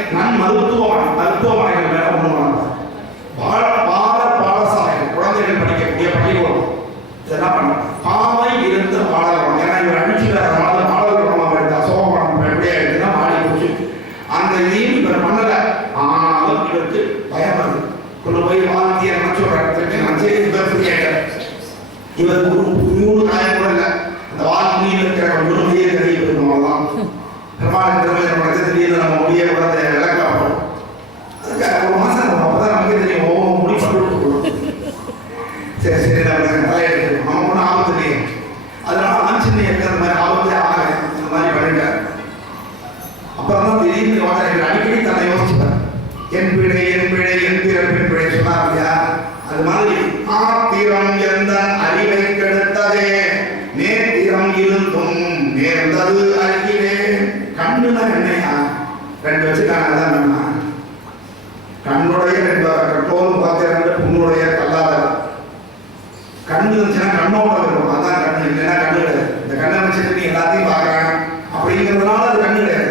மருத்துவமனைகள் மேல ஒண்ணு பண்ணணும். பாடசாலைகள் குழந்தைகள் படிக்கக்கூடிய பள்ளிக்கூடம் இதெல்லாம் பண்ணணும். பாவை இருந்த பாடல்கள், ஏன்னா இவர் அடிச்சுட்டாரு பாடல்களமாக எடுத்து அசோகமான எப்படியா எடுத்துன்னா மாடி போச்சு. அந்த இதையும் இவர் பண்ணல. ஆனாலும் இவருக்கு பயம் வருது. கொண்டு போய் வாந்திய நினைச்சு ஒரு இடத்துக்கு நஞ்சை இவருக்கு ஒரு காயம் கூட இல்லை. அந்த வால்மீனியில் இருக்கிற முழுமையே தெரியப்படுத்தும். அவ்வளோதான் பெருமாள் திறமை நமக்கு தெரியுது. நம்ம முடிய குழந்தை விளக்கப்படும். அதுக்காக ஒரு மாசம் அப்பதான் நமக்கு தெரியும். ஒவ்வொரு முடி பட்டு சரி சரி நம்ம தலையெடுத்து நம்ம ஒன்றும் ஆபத்து இல்லையே. அதனால ஆஞ்சநேயருக்கு அந்த மாதிரி ஆபத்தே ஆகலை, இந்த மாதிரி பண்ணிட்டார். அப்புறம் தான் திடீர்னு அடிக்கடி தன்னை யோசிச்சுப்பார். என் பிழை என் பிறப்பின் சொன்னார் இல்லையா? அது மாதிரி ஆத்திரம் எந்த அறிவை கெடுத்ததே நேத்திரம் இருந்தும் நேர்ந்தது அறிவிலே. கண்ணுனா என்னையா? 2 வச்சுட்டாங்க. அதான் வேணுமா? கண்ணுடைய 2 கட்டோரும் பார்த்து புண்ணுடைய கல்லாத கண்ணு இருந்துச்சுன்னா கண்ணோட இருக்கும், அதான் கண்ணு. இல்லைன்னா கண்ணு கிடையாது. இந்த கண்ணை வச்சுட்டு நீ எல்லாத்தையும் பார்க்கறாங்க அப்படிங்கிறதுனால அது கண்ணு கிடையாது.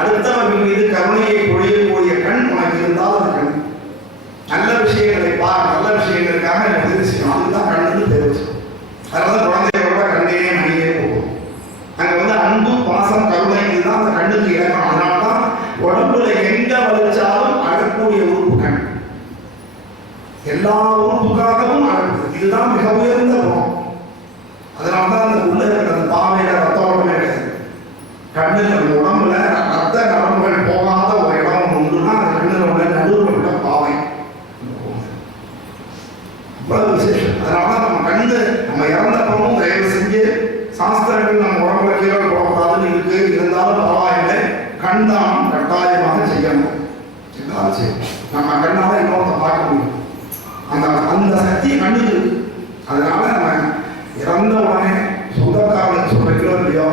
அடுத்தவர்கள் மீது கருணையை பொழியக்கூடிய கண் உனக்கு இருந்தால் அது கண். நல்ல விஷயங்களை பார், நல்ல விஷயங்களுக்காக உதவி செய்யணும், அதுதான் கண்ணுன்னு தெரிவிச்சு. அதனால குழந்தைகளோட கண்ணே மணியே போகும். அங்க வந்து அன்பு பாசம் கருணை இதுதான் அந்த கண்ணுக்கு இலக்கணம். அதனால்தான் உடம்புல எங்க வலிச்சாலும் அழக்கூடிய உறுப்பு கண். எல்லா உறுப்புக்காகவும் அழகு, இதுதான் மிக உயர்ந்த குணம். அதனால்தான் அந்த உள்ள இருக்கிற அந்த பாவையில ரத்த ஓட்டமே கிடையாது. கண்ணுல உடம்புல ரத்த நரம்புகள் போகாத ஒரு இடம் உண்டுன்னா அந்த கண்ணுல உள்ள நடுவில் உள்ள பாவை. அவ்வளவு விசேஷம். அதனால நம்ம கண்ணு நம்ம இறந்தப்பவும் தயவு செஞ்சு கண் தானம் கட்டாயமாக செய்யணும். நம்ம கண்ணால இன்னொருத்த பார்க்க முடியும். அந்த சக்தியை கண்டு. அதனால நம்ம இறந்த உடனே சொந்தக்காரங்களுக்கு சொல்றீங்களோ இல்லையோ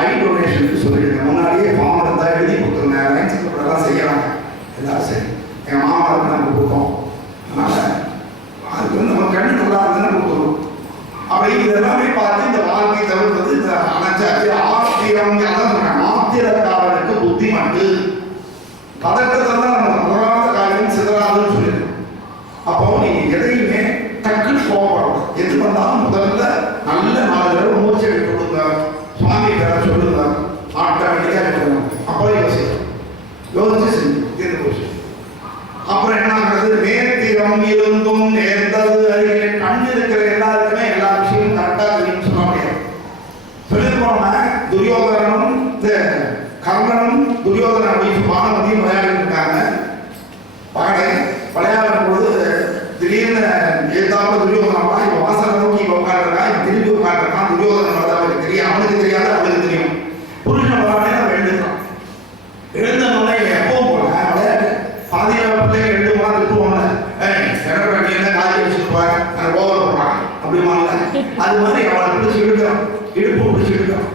ஐ டொனேஷனுக்கு சொல்லிடுங்க. முன்னாடியே ஃபார்ம் இருந்தால் எழுதி கொடுத்துருங்க. லைன்ஸ் எல்லாம் செய்யறாங்க எல்லாரும். சரி, எங்கள் மாமாவுக்கு நம்ம கொடுத்தோம். அதனால அதுக்கு வந்து நம்ம கண்ணு நல்லா இருந்தால் கொடுத்துருவோம். அப்படி இதெல்லாமே பார்த்து இந்த வாழ்க்கை தவிர்த்தது இந்த அணைச்சாச்சு. ஆத்திரம் அதான் சொல்றாங்க, ஆத்திரக்காரனுக்கு புத்தி மட்டு. பதட்டத்தை தான் நம்ம முதலாத காரியம் சிதறாதுன்னு சொல்லிடுறோம். அப்போ நீங்க எதையுமே டக்குன்னு கோவப்படணும். எது வந்தாலும் முதல்ல நல்ல 4 தடவை மூச்சு எடுத்து கொடுங்க, சுவாமி பேர சொல்லுங்க, ஆட்டோமேட்டிக்காக இருக்கணும். அப்புறம் யோசிச்சு செஞ்சு தீர்ந்து போச்சு. அப்புறம் என்ன ஆகுறது? நேர்த்திரம் இருந்தும் நேர்ந்தது அருகே. கண் இருக்கிற எல்லாருக்குமே எல்லா விஷயமும் கரெக்டா தெரியும் சொல்ல முடியாது. சொல்லிருக்கோம்னா துரியோதனனும் இந்த கர்ணனும் துரியோதன வயசு பானவதியும் விளையாடிட்டு இருக்காங்க. விளையாடும் பொழுது திடீர்னு ஏதாவது துரியோதனா இப்ப வாசலை நோக்கி உட்காந்துருக்கான், இப்ப திருப்பி உட்காந்துருக்கான். துரியோதனன் வரது அவனுக்கு தெரியும், அவனுக்கு தெரியாது, அவனுக்கு தெரியும். புருஷன் விளையாட எழுந்துருக்கான். எழுந்தோடனே எப்பவும் போல விளையாட்டு பாதியில பிள்ளைங்க 2 மணி நேரம் இருக்குவோம்ல, காய்ச்சி வச்சுருப்பாங்க, ஓவர் போடுறாங்க அப்படிமால. அது மாதிரி அவனை பிடிச்சி இழுக்கிறான், இடுப்பு பிடிச்சி இழுக்கிறான்.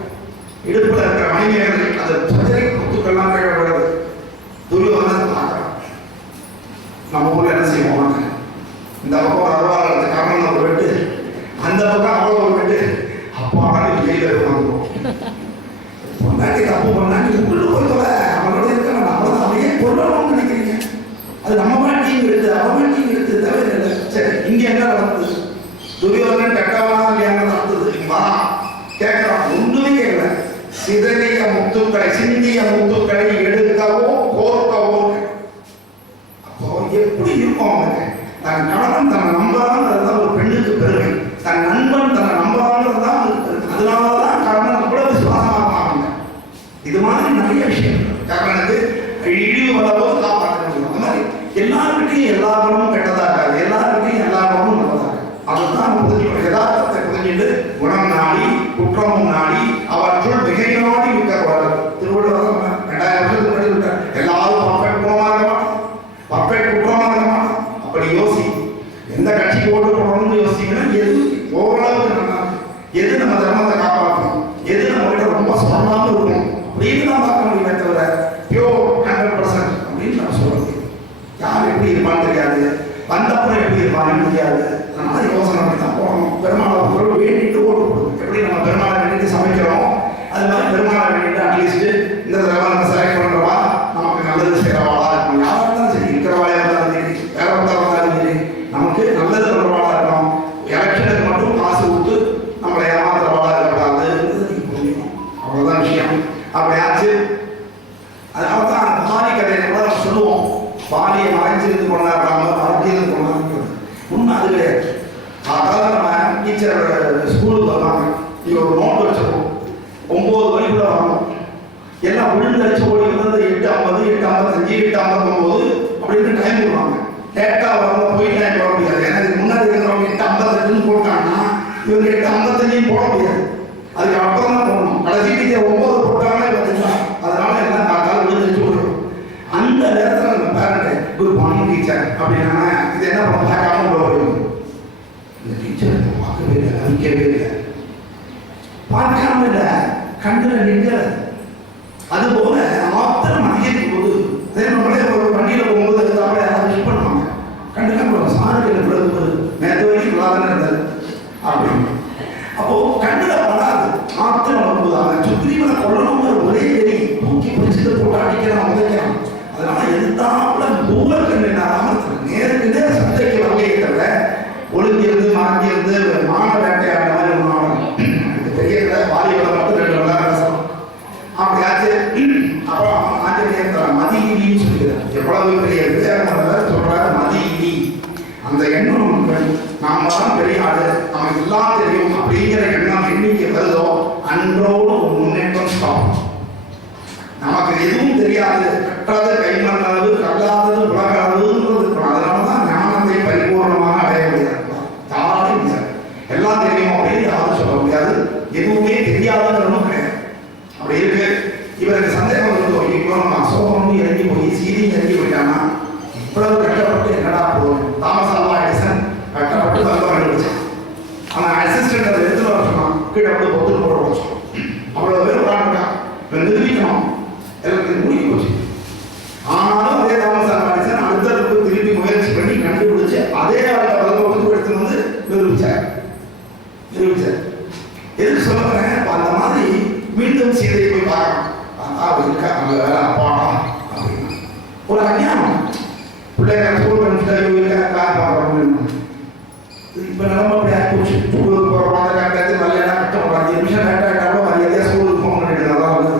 இடுப்புல இருக்கிற மணிமேகலை அந்த சச்சரை முத்துக்கள்லாம் கேட்கப்படுறது. துரியோதனன் பார்க்கறான். நம்ம ஊர்ல என்ன செய்வோம்? இந்த பக்கம் அருவாளத்தை கர்ணன் ஒரு வெட்டு, அந்த பக்கம் அவ்வளோ ஒரு வெட்டு. அப்பாடாலும் ஜெயில வாங்குவோம். பொண்டாட்டி தப்பு பண்ணா நீங்க புல்லு போய்த்தல அவனோட இருக்க அவ்வளோதான். அவையே கொள்ளணும்னு நினைக்கிறீங்க. அது நம்ம மாட்டியும் எடுத்து அவன் மாட்டியும் எடுத்து தேவையில்லை. சரி, இங்க என்ன நடந்தது? துரியோதனன் கெட்டவனா இல்லையா நடந்தது. கேட்கறான், ஒன்றுமே கேட்கல. சிதறிய முத்துக்களை, சிந்திய முத்துக்களை எடுக்கவோ கோர்க்கவோ. அப்போ எப்படி இருக்கும் அவனுக்கு? தன் கணவன் தன்னை நம்பறான்றதுதான் ஒரு பெண்ணுக்கு பெருமை. தன் நண்பன் தன்னை நம்பறான்றதுதான் அதனாலதான் கர்ணன் அவ்வளவு விசுவாசமாக ஆகுங்க. இது மாதிரி நிறைய விஷயம் கர்ணனுக்கு இழிவு வரபோது காப்பாற்ற முடியும். அந்த மாதிரி எல்லாருக்கிட்டையும் எல்லா குணமும் கெட்டதா இருக்காது, எல்லாருக்கிட்டையும் எல்லா குணமும் நல்லதா இருக்கு. அதுதான் யதார்த்தத்தை புரிஞ்சுட்டு குணம் நாடி குற்றமும் நாடி அவற்றுள் மிகை நாடி விற்கக்கூடாது. திருவள்ளுவர் 2000 வருஷத்துக்கு முன்னாடி விட்டார். எல்லாரும் பர்ஃபெக்ட் குணமா இருக்க மாட்டோம், பர்ஃபெக்ட் குற்றமா இருக்க மாட்டோம். அப்படி யோசி. எந்த கட்சிக்கு ஓட்டு போடணும்னு யோசிங்கன்னா எது ஓரளவுக்கு நல்லா எது நம்ம தர்மத்தை காப்பாற்றணும், எது நம்ம கிட்ட ரொம்ப சொல்லாமல் இருக்கணும் அப்படின்னு தான் பார்க்க முடியுமே தவிர பியோர் 100% அப்படின்னு நம்ம சொல்ல முடியும். யார் எப்படி இருப்பான்னு தெரியாது, வந்தப்புறம் எப்படி இருப்பான்னு தெரியாது. அதனால யோசனை பண்ணி தான் போகணும். பெருமாளை பொருள் வேண்டிட்டு ஓட்டு போடணும். எப்படி நம்ம பெருமாளை வேண்டிட்டு சமைக்கிறோம், அது மாதிரி பெருமாளை வேண்டிட்டு அட்லீஸ்ட் இந்த தடவை நம்ம செலக்ட் பண்றவா நமக்கு நல்லது செய்யறவாளா இருக்கணும். யாராக இருந்தாலும் சரி, இருக்கிறவாளா இருந்தாலும் சரி, வேற ஒருத்தர் இருந்தாலும் சரி, நமக்கு நல்லது பண்றவாளா இருக்கணும். எலெக்ஷனுக்கு மட்டும் காசு கொடுத்து நம்மளை ஏமாத்துறவாளா இருக்கக்கூடாதுன்றது நீங்க புரிஞ்சுக்கணும். அவ்வளவுதான் விஷயம். அப்படியாச்சு. அதனாலதான் பாலி கதையை கூட நம்ம சொல்லுவோம். பாலியை மறைஞ்சிருந்து கொண்டாடுறாங்க, மறைஞ்சிருந்து கொண்டாடுறது உண்மை அது கிடையாது. அதாவது நம்ம டீச்சர் ஸ்கூலுக்கு வருவாங்க, நீங்க ஒரு நோட்டு வச்சிருக்கோம், 9 மணிக்குள்ள வரணும். எல்லாம் விழுந்து அடிச்சு ஓடி வந்து 8:50, 8:55, 8:59 அப்படின்னு டைம் கொடுவாங்க. லேட்டா வரணும், போய் டைம் போட முடியாது. ஏன்னா இதுக்கு முன்னாடி இருக்கிறவங்க 8:55 போட்டாங்கன்னா இவங்க 8:55 போட முடியாது. அதுக்கு அப்புறம் தான் போடணும். கடைசி டீச்சர் 9 போட்டாங்கன்னா பார்த்தீங்களா, அதனால எல்லாம் காத்தால விழுந்து அடிச்சு ஓடுறோம். அந்த நேரத்தில் அந்த பேரண்ட் குட் மார்னிங் டீச்சர் அப்படின்னா இது என்ன பண்ண பார்க்காம போடுவோம். இந்த டீச்சர் பார்க்கவே இல்லை, நம்பிக்கவே இல்லை, பார்க்காம இல்லை, கண்ணில் நிற்கிறது. அதுபோல ஆத்திரம் அதிகரிக்கும் போது அதே நம்மளே ஒரு வண்டியில் போகும்போது அதுக்காக யாராவது விஷ் பண்ணுவாங்க, கண்டுக்காம போடுவோம். சாருக்கு விழுது நேற்று வரைக்கும் இல்லாத இருந்தது அப்படின்னு. அப்போ கண்ணில் படாது. ஆத்திரம் வரும்போது அவன் சுத்திரிவனை கொள்ளணுங்கிற ஒரே வெறி தூக்கி பிடிச்சிட்டு போட்டு அடிக்கிறான், உதைக்கிறான். அதனால எதிர்த்தாப்புல தூரத்து நேருக்கு நேரம் சந்தைக்கு வரலையே தவிர ஒழுங்கிருந்து மாங்கிருந்து மான வேட்டையாட மாதிரி ஒரு நாடகம் பெரிய வாலிபலை மட்டும் 2 மணி நேரம் ரசம் அப்படியாச்சு. அப்புறம் ஆஞ்சநேயர் மதியிலின்னு சொல்லிக்கிறார். எவ்வளவு பெரிய விஜயகுமார் சொல்றாரு மதியிலி. அந்த எண்ணம் நாம தான் பெரிய ஆளு, நமக்கு எல்லாம் தெரியும் அப்படிங்கிற எண்ணம் எண்ணிக்கை வருதோ அன்றோடு ஒரு முன்னேற்றம் ஸ்டாப். நமக்கு எதுவும் தெரியாது, கற்றது கைமண்ணளவு கல்லாதது உலக அளவுன்றது இருக்கணும். அதனாலதான் ஞானத்தை பரிபூர்ணமாக அடைய முடியாது. யாராலையும் முடியாது. எல்லாம் தெரியும் அப்படின்னு யாரும் சொல்ல முடியாது. எதுவுமே தெரியாதுன்னு கிடையாது. அப்படி இருக்கு. இவருக்கு சந்தேகம் இருந்தோம், இப்போ இவன் அசோகமும் இறங்கி போய் சீதையும் இறங்கி போயிட்டான்னா இவ்வளவு கட்டப்பட்டு என்னடா போகணும். தாமஸ் ஆல்வா எடிசன் கட்டப்பட்டு பல்பை கண்டுபிடிச்சான். அவன் அசிஸ்டன்ட் அதை எடுத்து வர சொன்னான். கீழே அப்படி பொத்து போட வச்சோம். அவ்வளவு பேர் உட்காந்துட்டான். இப்போ நிரூபிக்கணும் எனக்கு முடிக்க போச்சு. ஆனாலும் அதே தாமஸ் ஆல்வா எடிசன் அடுத்தடுத்து திருப்பி முயற்சி பண்ணி கண்டுபிடிச்சு அதே பல்பை பொத்து எடுத்து வந்து நிரூபிச்சார். எதுக்கு சொல்லுறேன், அந்த மாதிரி மீண்டும் சீதையை போய் பார்க்கணும். இருக்கா அங்கே வேலை அப்பாடம் அப்படின்னா ஒரு அஞ்ஞானம். பிள்ளைங்க ஸ்கூல் கார் பார்க்கணும். இப்போ நிலம அப்படி ஆகிப்போச்சு. ஸ்கூலுக்கு போகிறோம் அந்த கட்டத்து மலையெல்லாம் கட்டணும். 5 நிமிஷம் கட்டாட்டாலும் மரியாதையாக ஸ்கூலுக்கு போக வேண்டியது நல்லா வருது.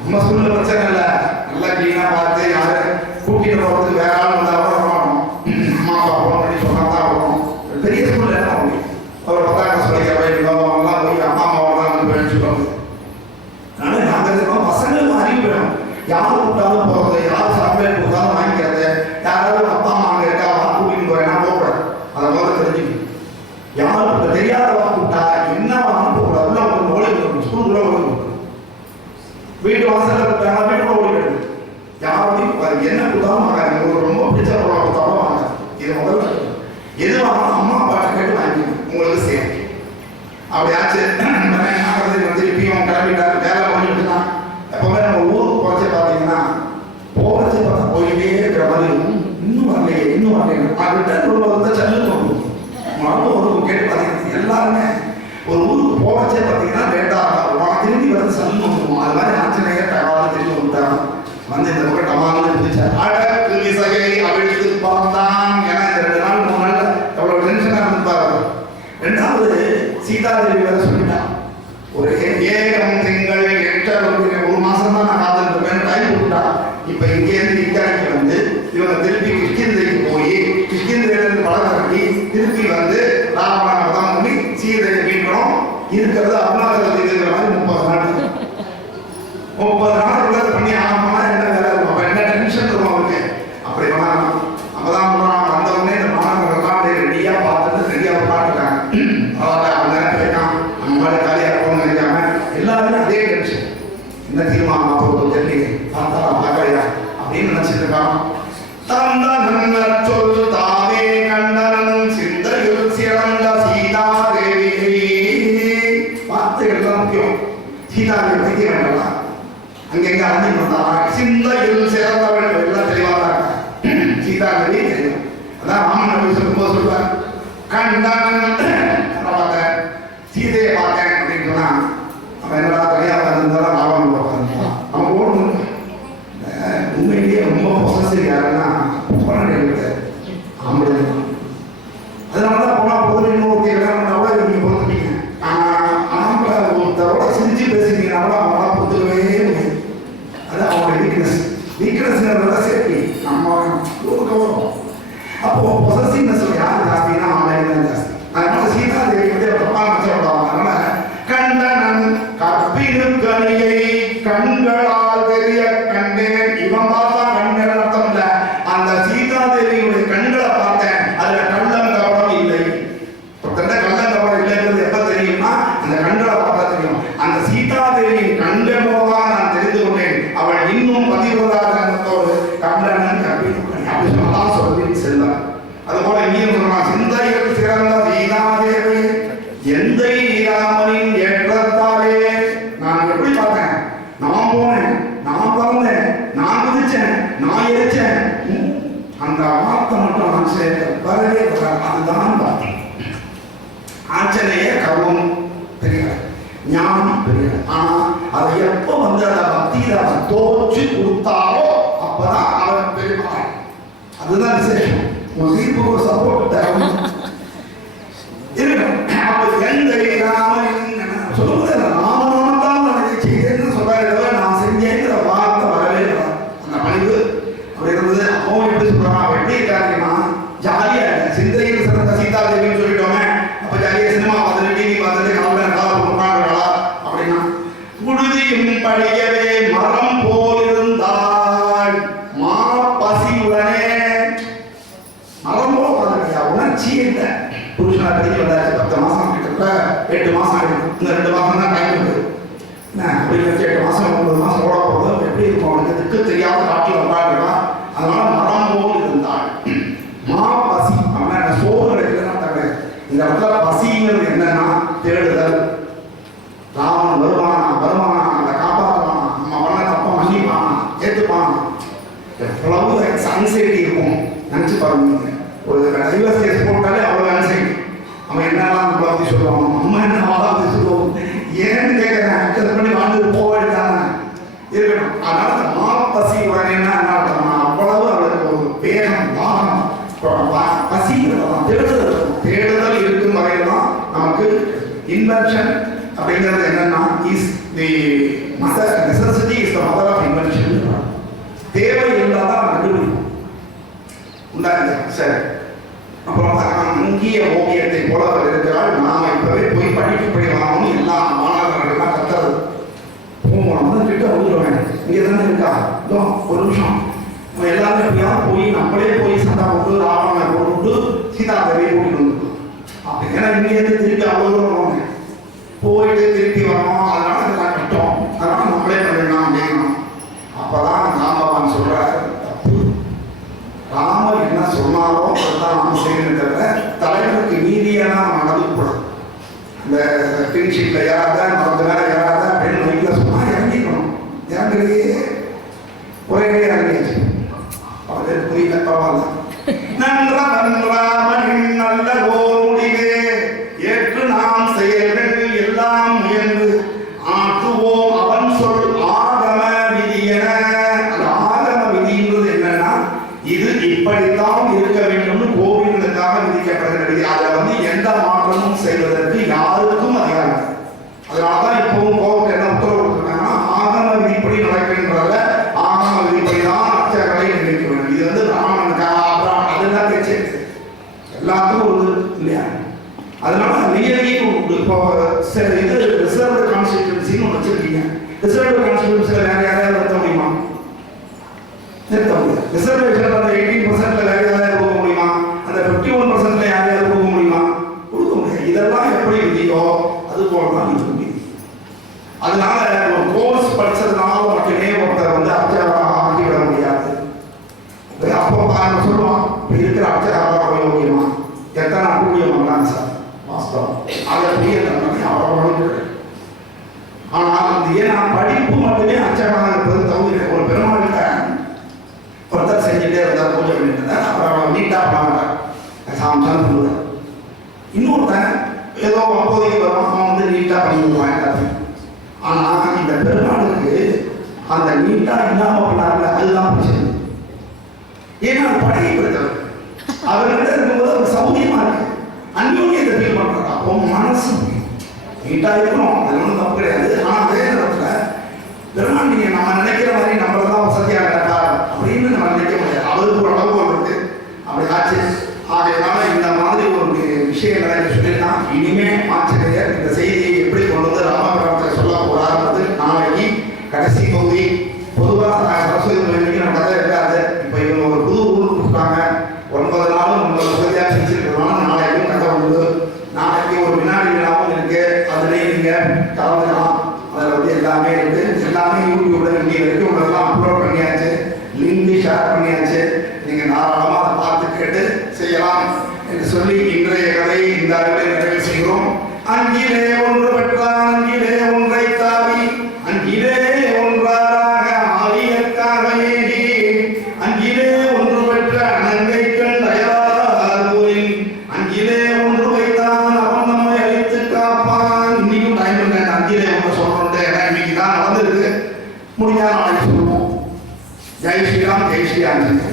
நம்ம ஸ்கூலில் பிரச்சனை இல்லை, நல்லா க்ளீனாக பார்த்து யாரும் கூட்டிகிட்டு போகிறதுக்கு வேற ஆள் வந்தால் கூட வரணும். அம்மா அப்பா போகணும் அப்படின்னு சொன்னால் தான் வரணும். பெரிய ஸ்கூலில் என்ன முடியும், ஒரு 10ஆம் கிளாஸ் படிக்கிற பையன்லாம் போய் அம்மா அம்மாவை தான் அனுப்பி சொல்லுவாங்க. அதனால நாங்கள் பசங்களுக்கும் அறிவு வேணும். யார் கூட்டாலும் போகிறது, யார் சாப்பிட கொடுத்தாலும் வாங்கிக்கிறது, யாராவது அப்பா அம்மா அங்கே இருக்கா வா கூட்டிட்டு போறேன்னா போகக்கூடாது. அதை முதல்ல தெரிஞ்சுக்கணும். யாரும் இப்போ தெரியாதவா கூட்டா என்ன வாங்க போகக்கூடாது. உள்ள ஒரு ஓடி கொடுக்கணும், ஸ்கூலுக்குள்ள ஓடி கொடுக்கணும். வீட்டு வாசலில் கூட்டாங்க வீட்டுக்குள்ள ஓடி கொடுக்கணும். யாரையும் என்ன கொடுத்தாலும் வாங்காது. உங்களுக்கு ரொம்ப பிடிச்ச பொருளை கொடுத்தாலும் வாங்காது. இது முதல்ல எது வாங்கணும் அம்மா அப்பாட்ட கேட்டு வாங்கிக்கணும். உங்களுக்கு சேரும். அப்படி ஆச்சு. வந்து இப்பயும் கிளம்பிட்டாரு, வேலை பண்ணிட்டு தான். எப்பவுமே நம்ம ஊருக்கு போச்சு பார்த்தீங்கன்னா போச்சு பார்த்தா போயிட்டே இருக்கிற மாதிரி இருக்கும். இன்னும் வரலையே இன்னும் வரலையே ரிட்டர்ன் வரும்போது செல்லுன்னு வந்துடும். மறுபடியும் ஒரு கேட்டு பார்த்தீங்கன்னா எல்லாருமே ஒரு ஊருக்கு போச்சே பார்த்தீங்கன்னா லேட்டாக திரும்பி வந்து செல்லுன்னு வந்துடுவோம். அது மாதிரி ஆஞ்சநேயர் தகவலாக திரும்பி வந்துட்டாங்க. வந்து இந்த பக்கம் டமான்னு பிடிச்சார். அடக்கு விசகை அவிழ்த்து பார்த்தான். ஏன்னா இந்த 2 நாள் 3 நாள் எவ்வளோ டென்ஷனாக இருந்துப்பாரு. ரெண்டாவது சீதாதேவி வேற சொல்லிட்டான். ஒரு ஏகம் திங்கள் 1 மாசம் தான் நான் காத்துருப்பேன் டைம் கொடுத்தான். இப்ப இங்கேருந்து இக்கரைக்கு வந்து இவங்க திருப்பி கிஷ்கிந்தைக்கு போய் கிஷ்கிந்தையிலிருந்து பழம் கட்டி திருப்பி வந்து ராவணனை தான் பண்ணி சீதையை மீட்கணும். இருக்கிறது அருணாச்சலத்தில் இருக்கிற மாதிரி 30 நாள் 30 நாளுக்குள்ள பண்ணி ஆகணும்னா என்ன வேலை இருக்கும். அப்ப என்ன டென்ஷன் இருக்கும் அவருக்கு. அப்படி பண்ணலாம். அப்பதான் வந்த உடனே இந்த மாணவர்கள்லாம் ரெடியா பார்த்துட்டு ரெடியா பாட்டுட்டாங்க. அந்த நேரத்தில் இருக்கான் நம்மளால காலியாக போகணும்னு நினைக்காம எல்லாருமே அதே டென்ஷன். என்ன தீர்மானம் அப்போ தெரிஞ்சு பார்த்தா பார்க்கலையா அப்படின்னு நினைச்சிட்டு இருக்கான். தந்தன் சொல் தாவே கண்டனன் சிந்தையில் சிறந்த சீதா தேவி. வார்த்தைகள் தான் முக்கியம். சீதா தேவி பற்றி வேண்டாம். அங்கெங்க அறிஞ்சு வந்தாங்க. சிந்தையில் சிறந்தவள் எல்லாம் தெளிவாக இருக்காங்க. சீதா தேவி தெரியும். அதான் ராமன் அப்படி சொல்லும்போது சொல்லுவார், கண்டனன் பார்த்தேன் சீதையை பார்த்தேன் அப்படின்னு சொன்னா அவன் என்னடா தனியாக இருந்தாலும் ராவணன் பார்ப்பான். அவன் ஓடணும். உண்மையிலேயே ரொம்ப பொசசிவ் யாருன்னா ஆம்பளை. அதனாலதான் போனா போதும் இன்னொரு கல்யாணம் கூட நீங்க பொறுத்துட்டீங்க. ஆம்பளை ஒருத்தரோட சிரிச்சு பேசிட்டீங்கன்னா கூட அவங்களாம் பொறுத்துக்கவே முடியாது. அது அவங்களோட வீக்னஸ் சேஃப்டி நம்ம ஊருக்கு வரும். அப்போ பொசசிவ்னஸ் யார் ஜாஸ்தினா ஆன்லைன் தான் ஜாஸ்தி. அதனால சீதா தேவி வந்து தப்பா நினைச்சவங்க. அதனால கண்டனன் கற்பினு கனியை கண்களால் தெரிய கண்டேன். இவன் பார்த்தா கண்கள் அர்த்தம் இல்ல, அந்த சீதா தேவியுடைய கண்களை பார்த்தேன். அதுல கள்ளம் கவனம் இல்லை. கள்ளம் கவனம் இல்லைங்கிறது எப்ப தெரியும்னா அந்த கண்களை பார்த்தா தெரியும். அந்த சீதா தேவியின் கண்கள் மூலமாக நான் தெரிந்து கொண்டேன் அவள் இன்னும் பதிவுறதாக கண்டனன் கற்பினு கனி அப்படி சொன்னதான் சொல்லி செல்ல. அதுபோல இங்கேயும் சொல்றான், சிந்தையில் சிறந்த சீதாதேவி எந்தை ராமனின் ஏற்றத்தாலே. நான் எப்படி பார்த்தேன், நான் போனேன், நான் பறந்தேன், நான் குதிச்சேன், நான் எரிச்சேன். அந்த வார்த்தை மட்டும் ஆஞ்சநேயர் வரவே வராது. அதுதான் பார்த்தேன். ஆஞ்சநேயர் கர்வம் தெரியாது, ஞானம் தெரியாது. ஆனா அதை எப்ப வந்து அந்த பக்தியில அவன் தோற்று கொடுத்தாரோ அப்பதான் அவன் பெருமாள். அதுதான் விசேஷம். உன் தீர்ப்புக்கு ஒரு சப்போர்ட் தரணும். எந்தை ராமனின் சொல்லும்போது ராமனான் தான் நான் செய்தேன்னு சொல்றாரு. நான் செஞ்சேங்கிற வார்த்தை வரவே இல்லை. அந்த பணிவு அப்படி இருந்தது. அவன் எப்படி சொல்றான், எப்படி இருக்காருன்னா ஜாலியா சிந்தையில் சிறந்த சீதா தேவின்னு சொல்லிட்டோமே. அப்ப ஜாலியா சினிமா பார்த்துட்டு டிவி பார்த்துட்டு உட்காந்துருக்கா அப்படின்னா குடுதியும் படியவே மரம் போல் இருந்தாள் மா பசியுடனே. மரம் போல உட்காந்துருக்கியா, உணர்ச்சி இல்லை. புருஷனா கடைக்கு வந்தாச்சு 10 மாசம் கிட்ட 8 மாசம் ஆகிடும். இந்த 2 மாசம் தான் டைம் இருக்கு. அப்படிங்கிறது 8 மாதம் 9 மாதம் ஓட போகிறது எப்படி இருக்கும் அவனுக்கு திக்கு தெரியாத காட்டில் உட்காந்துருக்கான். அதனால மரம் போல் இருந்தாள். மா பசி அப்படின்னா சோறு கிடைக்கலன்னா தவிர இந்த இடத்துல பசிங்கிறது என்னன்னா தேடுதல். ராமன் வருவானா அதை காப்பாற்றுவானா, நம்ம பண்ண தப்ப மன்னிப்பானா, ஏற்றுப்பானா, எவ்வளவு அன்சைட்டி இருக்கும் நினச்சி பாருங்க. ஒரு டைவர்ஸ் கேஸ் போட்டாலே அவ்வளோ அன்சைட்டி. அவன் என்னெல்லாம் நம்மளை பற்றி சொல்லுவான், அம்மா என்ன பற்றி சொல்லுவோம், ஏன்னு கேட்குறேன். அக்செப்ட் பண்ணி வாழ்ந்து போக வேண்டியதானே இருக்கணும். அதனால அந்த மாப்பசி உடனேன்னா என்ன அர்த்தம்னா அவ்வளவு அவளுக்கு ஒரு வேகம் வாகனம் பசிக்கிறதான் தேடுதல் இருக்கும் வரையில் தான் நமக்கு இன்வென்ஷன் அப்படிங்கிறது என்னன்னா is the mother necessity is the mother of invention. தேவை இருந்தால் தான் கண்டுபிடிக்கும் உண்டாங்க. சரி, அப்புறம் அங்கேய ஓவியத்தை போல அவர் இருக்கிறாள். நாம இப்பவே போய் படிக்கப்படி வாங்கணும். எல்லா மாணவர்கள்லாம் கத்துறது போகணும் கிட்ட வந்துடுவேன். இங்கே தானே இருக்கா, ஒரு நிமிஷம் நம்ம எல்லாரும் எப்படியாவது போய் நம்மளே போய் சண்டை போட்டு ராவணனை போட்டு சீதாதேவியை கூட்டிட்டு வந்துருக்கோம். அப்படி ஏன்னா இங்கேருந்து திருப்பி அவ்வளோ வருவாங்க, போயிட்டு திருப்பி வரணும். அதனால இதெல்லாம் கட்டோம். அதனால நம்மளே பண்ணிடலாம் அப்படிங்கணும். அப்பதான் ராமபகவான் சொல்றாரு, தப்பு. ராமர் என்ன சொன்னாரோ அதுதான் நாம் செய்யணும் தவிர தலைவருக்கு நீதியெல்லாம் நம்ம நடந்துக்கூடாது. இந்த ஃப்ரெண்ட்ஷிப்ல யாராவது மறந்து வேற யாராவது அப்படின்னு வீட்டில் சொன்னா இறங்கிக்கணும். இறங்குறதே ஒரே இறங்கியாச்சு. அது புரியல, பரவாயில்ல. நல்ல ஓர் முடிவு ஏற்று நாம் செயல்கள் எல்லாம் முயன்று ஆற்றுவோம் அவன் சொல் ஆகம விதி என. அந்த ஆகம விதின்றது என்னன்னா இது இப்படித்தான் இருக்க வேண்டும்னு கோவில்களுக்காக விதிக்கப்படுகிறது. அதை எந்த மாற்றமும் செய்வதற்கு யாருக்கும் அதிகாரம். அதனாலதான் இப்பவும் கோவில் என்ன உத்தரவு கொடுத்துருக்காங்கன்னா ஆகம விதிப்படி நடக்கின்றத ஆகம விதிப்படிதான் அர்ச்சகர்களை நினைக்க வேண்டும். இது ராமனுக்காக அப்புறம் அதுதான் பேச்சு எல்லாத்துக்கும் ஒரு இல்லையா. அதனால நியதி இப்போ இது ரிசர்வ்டு கான்ஸ்டிடியூன்சின்னு வச்சிருக்கீங்க. ரிசர்வ்டு கான்ஸ்டிடியூன்சியில் வேற யாரையாவது நிறுத்த முடியுமா? நிறுத்த முடியாது. ரிசர்வேஷன் அந்த 18% வேற யாரையாவது கொடுக்க முடியுமா? அந்த 51% யாரையாவது கொடுக்க முடியுமா? கொடுக்க முடியாது. இதெல்லாம் எப்படி விதியோ அது போலதான் இருக்க முடியும். அதனால ஒரு கோர்ஸ் படிச்சதுனால மட்டுமே ஒருத்தர் அர்ச்சகராக ஆக்கிவிட முடியாது. அப்போ நான் சொல்லுவான் இருக்கிற அர்ச்சகராக முக்கியமா எத்தனை கூடியம் பண்ணலாம் சார் வாஸ்தவம் அதை புரிய தன்மை அவ்வளவு. ஆனால் ஏன்னா படிப்பு மட்டுமே அர்ச்சகராக இருப்பது தகுதி. ஒரு பெருமாள்கிட்ட ஒருத்தர் செஞ்சுட்டே இருந்தார், பூஜை பண்ணிட்டு இருந்தார். அப்புறம் நீட்டா பண்ணாங்க சாமிச்சான்னு சொல்லுவார். இன்னொருத்தன் ஏதோ அப்போதைக்கு வரும், அவன் நீட்டா பண்ணிடுவான் எல்லாத்தையும். ஆனால் இந்த பெருமாளுக்கு அந்த நீட்டா இல்லாம பண்ணாங்க, அதுதான் பிரச்சனை. ஏன்னா அது பழகிப்படுத்தவர் அவர்கிட்ட இருக்கும்போது ஒரு சௌரியமா இருக்கு, அந்யோன்யத்தை ஃபீல் பண்றாங்க. அப்போ மனசு நீட்டா இருக்கணும், அது ஒன்றும் தப்பு கிடையாது. ஆனால் அதே நேரத்தில் பெருமாள் நீங்க நம்ம நினைக்கிற மாதிரி நம்மளதான் வசதியாக நடக்காது அப்படின்னு நம்ம நினைக்க முடியாது. அவருக்கு ஒரு அளவுகோல் இருக்கு. அப்படி ஆச்சு. ஆகையினால இந்த மாதிரி ஒரு விஷயங்களை சொல்லியிருக்கான். இனிமே ஆச்சரியர் இந்த செய்தியை எப்படி கொண்டு ராமபுரத்தில் சொல்ல போறாருன்றது நாளைக்கு கடைசி பகுதி. பொதுவாக சரஸ்வதி இன்னைக்கு நம்ம கதை இருக்காது. இப்போ இவங்க ஒரு புது ஊருக்கு கொடுத்தாங்க. 9 நாளும் 9 வசதியாக செஞ்சிருக்கிறதுனால நாளைக்கும் கதை உண்டு. நாளைக்கு ஒரு வினாடி வினாவும் இருக்கு, அதுலேயும் நீங்க கலந்துக்கலாம். அதில் எல்லாமே இருக்கு. எல்லாமே யூடியூப்ல இங்கே வரைக்கும் உங்களெல்லாம் அப்லோட் பண்ணியாச்சு, லிங்க் ஷேர் பண்ணியாச்சு. நீங்க தாராளமாக அதை பார்த்து கேட்டு செய்யலாம் என்று சொல்லி இன்றைய கதை இந்த அளவில் நிறைவு செய்கிறோம். அங்கிலே ஒன்று பெற்றான், அங்கிலே ஒன்றை தாவி, அங்கிலே ஒன்றாக ஆரியற்காக ஏகி, அங்கிலே ஒன்று பெற்ற அனங்கைக்கண் தயாரின், அங்கிலே ஒன்று வைத்தான் அவன் நம்மை அழித்து காப்பான். இன்னைக்கும் டைம் இல்லை, அங்கிலே ஒன்று சொல்றோம். இன்னைக்கு தான் நடந்திருக்கு, முடிஞ்சா நாளைக்கு சொல்லுவோம். ஜெய் ஸ்ரீராம், ஜெய் ஸ்ரீ ஆஞ்சநேயர்.